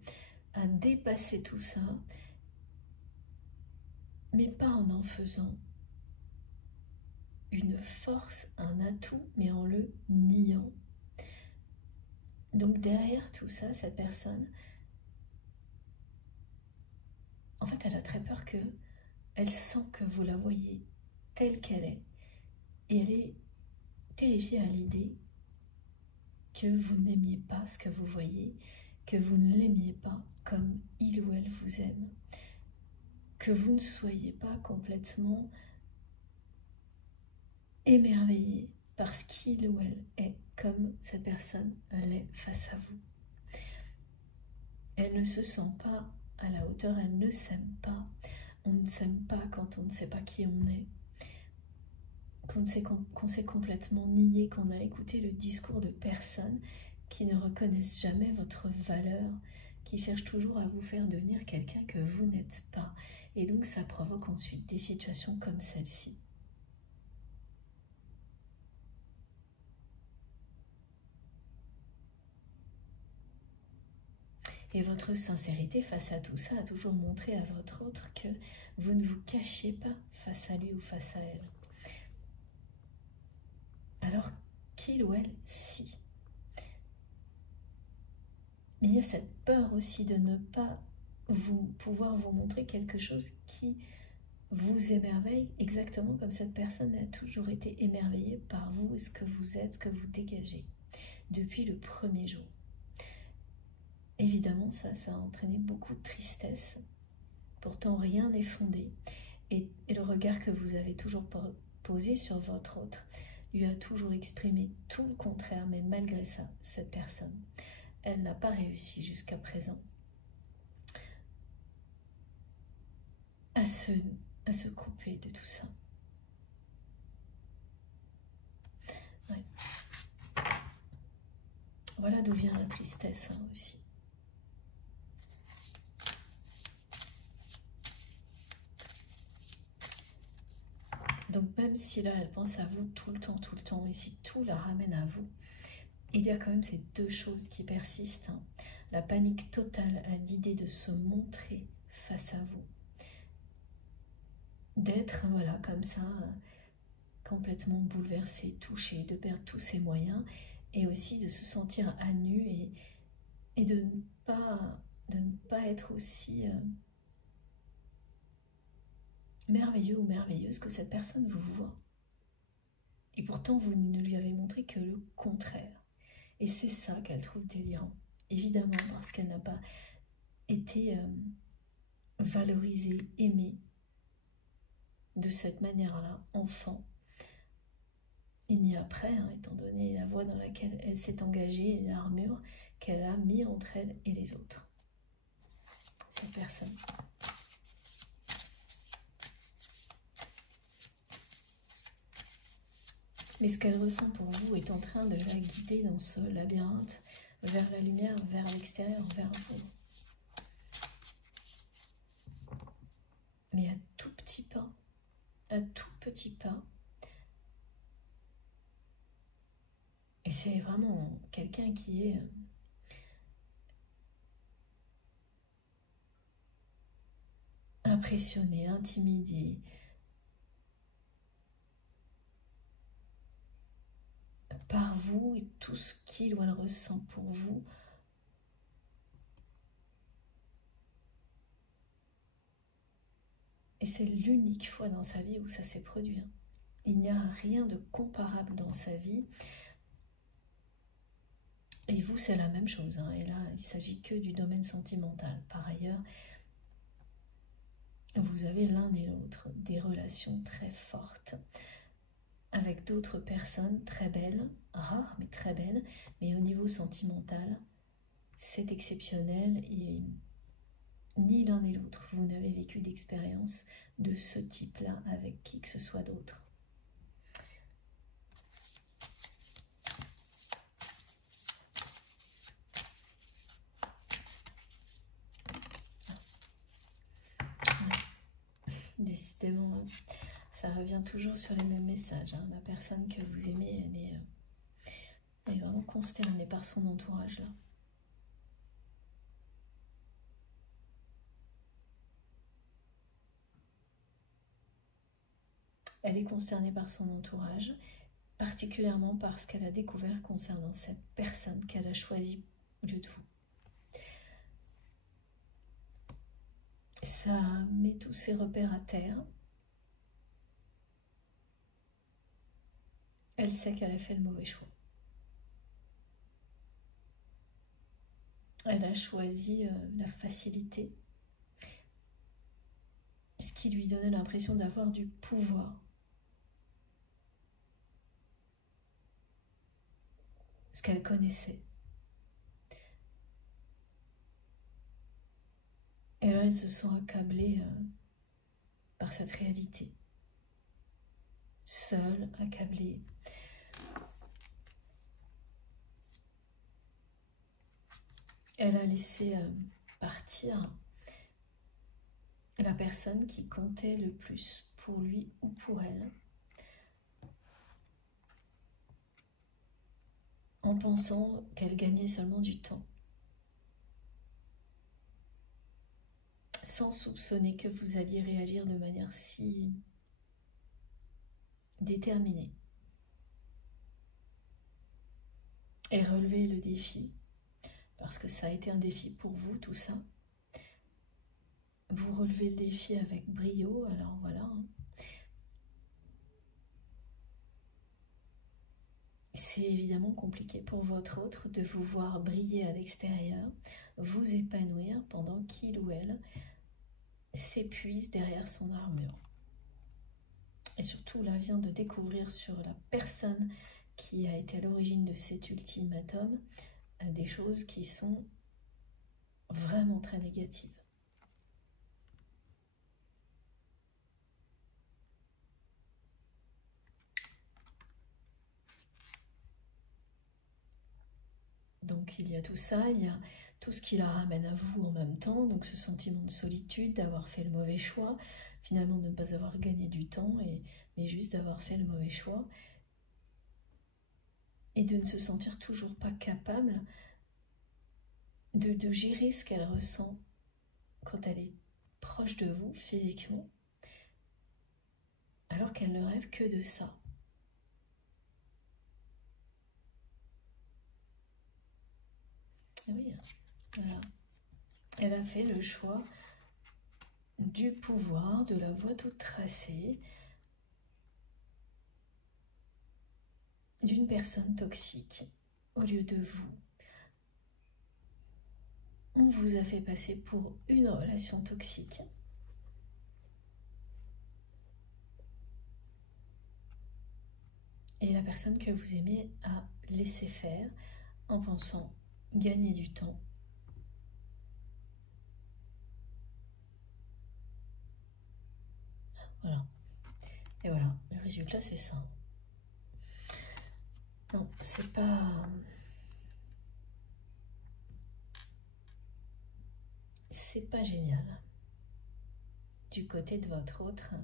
à dépasser tout ça, mais pas en faisant une force, un atout, mais en le niant. Donc derrière tout ça, cette personne, en fait, elle a très peur que, elle sent que vous la voyez telle qu'elle est, et elle est terrifiée à l'idée que vous n'aimiez pas ce que vous voyez, que vous ne l'aimiez pas comme il ou elle vous aime, que vous ne soyez pas complètement émerveillé par ce qu'il ou elle est comme cette personne l'est face à vous. Elle ne se sent pas à la hauteur, elle ne s'aime pas. On ne s'aime pas quand on ne sait pas qui on est, qu'on s'est complètement nié, qu'on a écouté le discours de personnes qui ne reconnaissent jamais votre valeur, qui cherchent toujours à vous faire devenir quelqu'un que vous n'êtes pas. Et donc ça provoque ensuite des situations comme celle-ci. Et votre sincérité face à tout ça a toujours montré à votre autre que vous ne vous cachiez pas face à lui ou face à elle. Alors qu'il ou elle, si. Mais il y a cette peur aussi de ne pas pouvoir vous montrer quelque chose qui vous émerveille, exactement comme cette personne a toujours été émerveillée par vous et ce que vous êtes, ce que vous dégagez, depuis le premier jour. Évidemment, ça a entraîné beaucoup de tristesse. Pourtant, rien n'est fondé. et le regard que vous avez toujours posé sur votre autre lui a toujours exprimé tout le contraire, mais malgré ça, cette personne, elle n'a pas réussi jusqu'à présent à se couper de tout ça. Ouais. Voilà d'où vient la tristesse hein, aussi. Donc même si là, elle pense à vous tout le temps, et si tout la ramène à vous, il y a quand même ces deux choses qui persistent. Hein. La panique totale à l'idée de se montrer face à vous. D'être, voilà, comme ça, complètement bouleversé, touché, de perdre tous ses moyens, et aussi de se sentir à nu et de ne pas être aussi merveilleux ou merveilleuse que cette personne vous voit. Et pourtant, vous ne lui avez montré que le contraire. Et c'est ça qu'elle trouve délirant. Évidemment, parce qu'elle n'a pas été valorisée, aimée de cette manière-là, enfant. Il n'y a après, hein, étant donné la voie dans laquelle elle s'est engagée et l'armure qu'elle a mis entre elle et les autres. Cette personne. Mais ce qu'elle ressent pour vous est en train de la guider dans ce labyrinthe vers la lumière, vers l'extérieur, vers vous. Mais à tout petit pas, à tout petit pas. Et c'est vraiment quelqu'un qui est impressionné, intimidé, par vous et tout ce qu'il ou elle ressent pour vous. Et c'est l'unique fois dans sa vie où ça s'est produit. Il n'y a rien de comparable dans sa vie. Et vous, c'est la même chose. Hein. Et là, il ne s'agit que du domaine sentimental. Par ailleurs, vous avez l'un et l'autre des relations très fortes avec d'autres personnes très belles, rares mais très belles, mais au niveau sentimental, c'est exceptionnel et ni l'un ni l'autre, vous n'avez vécu d'expérience de ce type-là avec qui que ce soit d'autre. Décidément, ça revient toujours sur les mêmes messages. Hein. La personne que vous aimez, elle est vraiment consternée par son entourage là. Elle est consternée par son entourage, particulièrement par ce qu'elle a découvert concernant cette personne qu'elle a choisie au lieu de vous. Ça met tous ses repères à terre. Elle sait qu'elle a fait le mauvais choix. Elle a choisi la facilité, ce qui lui donnait l'impression d'avoir du pouvoir. Ce qu'elle connaissait. Et là, elles se sont accablées par cette réalité. Seule, accablée. Elle a laissé partir la personne qui comptait le plus pour lui ou pour elle, en pensant qu'elle gagnait seulement du temps, sans soupçonner que vous alliez réagir de manière si déterminée et relever le défi, parce que ça a été un défi pour vous tout ça. Vous relevez le défi avec brio, alors voilà. C'est évidemment compliqué pour votre autre de vous voir briller à l'extérieur, vous épanouir pendant qu'il ou elle s'épuise derrière son armure. et surtout là vient de découvrir sur la personne qui a été à l'origine de cet ultimatum des choses qui sont vraiment très négatives. Donc il y a tout ça, il y a tout ce qui la ramène à vous en même temps, donc ce sentiment de solitude, d'avoir fait le mauvais choix, finalement de ne pas avoir gagné du temps, mais juste d'avoir fait le mauvais choix, et de ne se sentir toujours pas capable de gérer ce qu'elle ressent quand elle est proche de vous physiquement, alors qu'elle ne rêve que de ça. Oui, voilà. Elle a fait le choix du pouvoir, de la voie toute tracée, d'une personne toxique au lieu de vous. On vous a fait passer pour une relation toxique. Et la personne que vous aimez a laissé faire en pensant gagner du temps. Voilà. Et voilà, le résultat c'est ça. Non, c'est pas... C'est pas génial. Du côté de votre autre,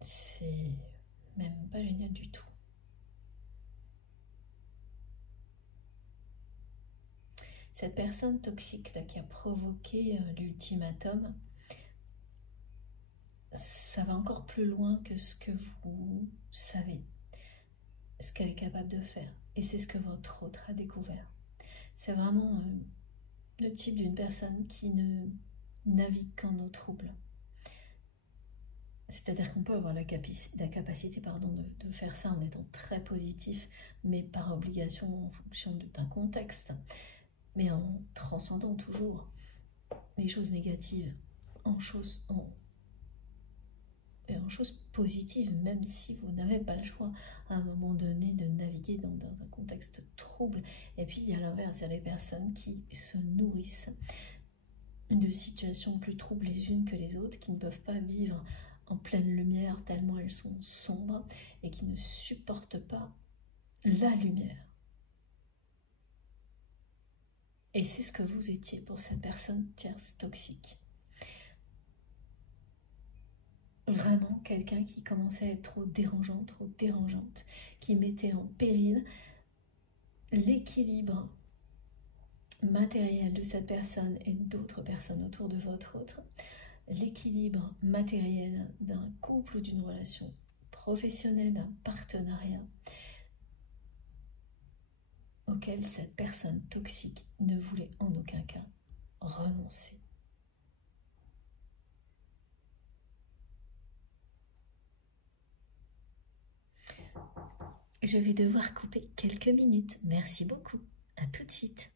c'est même pas génial du tout. Cette personne toxique là qui a provoqué l'ultimatum, ça va encore plus loin que ce que vous savez, ce qu'elle est capable de faire. Et c'est ce que votre autre a découvert. C'est vraiment le type d'une personne qui ne navigue qu'en eau trouble. C'est-à-dire qu'on peut avoir la capacité de faire ça en étant très positif, mais par obligation en fonction d'un contexte, mais en transcendant toujours les choses négatives en choses positives, même si vous n'avez pas le choix à un moment donné de naviguer dans un contexte trouble. Et puis il y a l'inverse, il y a les personnes qui se nourrissent de situations plus troubles les unes que les autres, qui ne peuvent pas vivre en pleine lumière tellement elles sont sombres et qui ne supportent pas la lumière. Et c'est ce que vous étiez pour cette personne tierce toxique. Vraiment quelqu'un qui commençait à être trop dérangeant, trop dérangeante, qui mettait en péril l'équilibre matériel de cette personne et d'autres personnes autour de votre autre, l'équilibre matériel d'un couple ou d'une relation professionnelle, d'un partenariat auquel cette personne toxique ne voulait en aucun cas renoncer. Je vais devoir couper quelques minutes. Merci beaucoup. À tout de suite.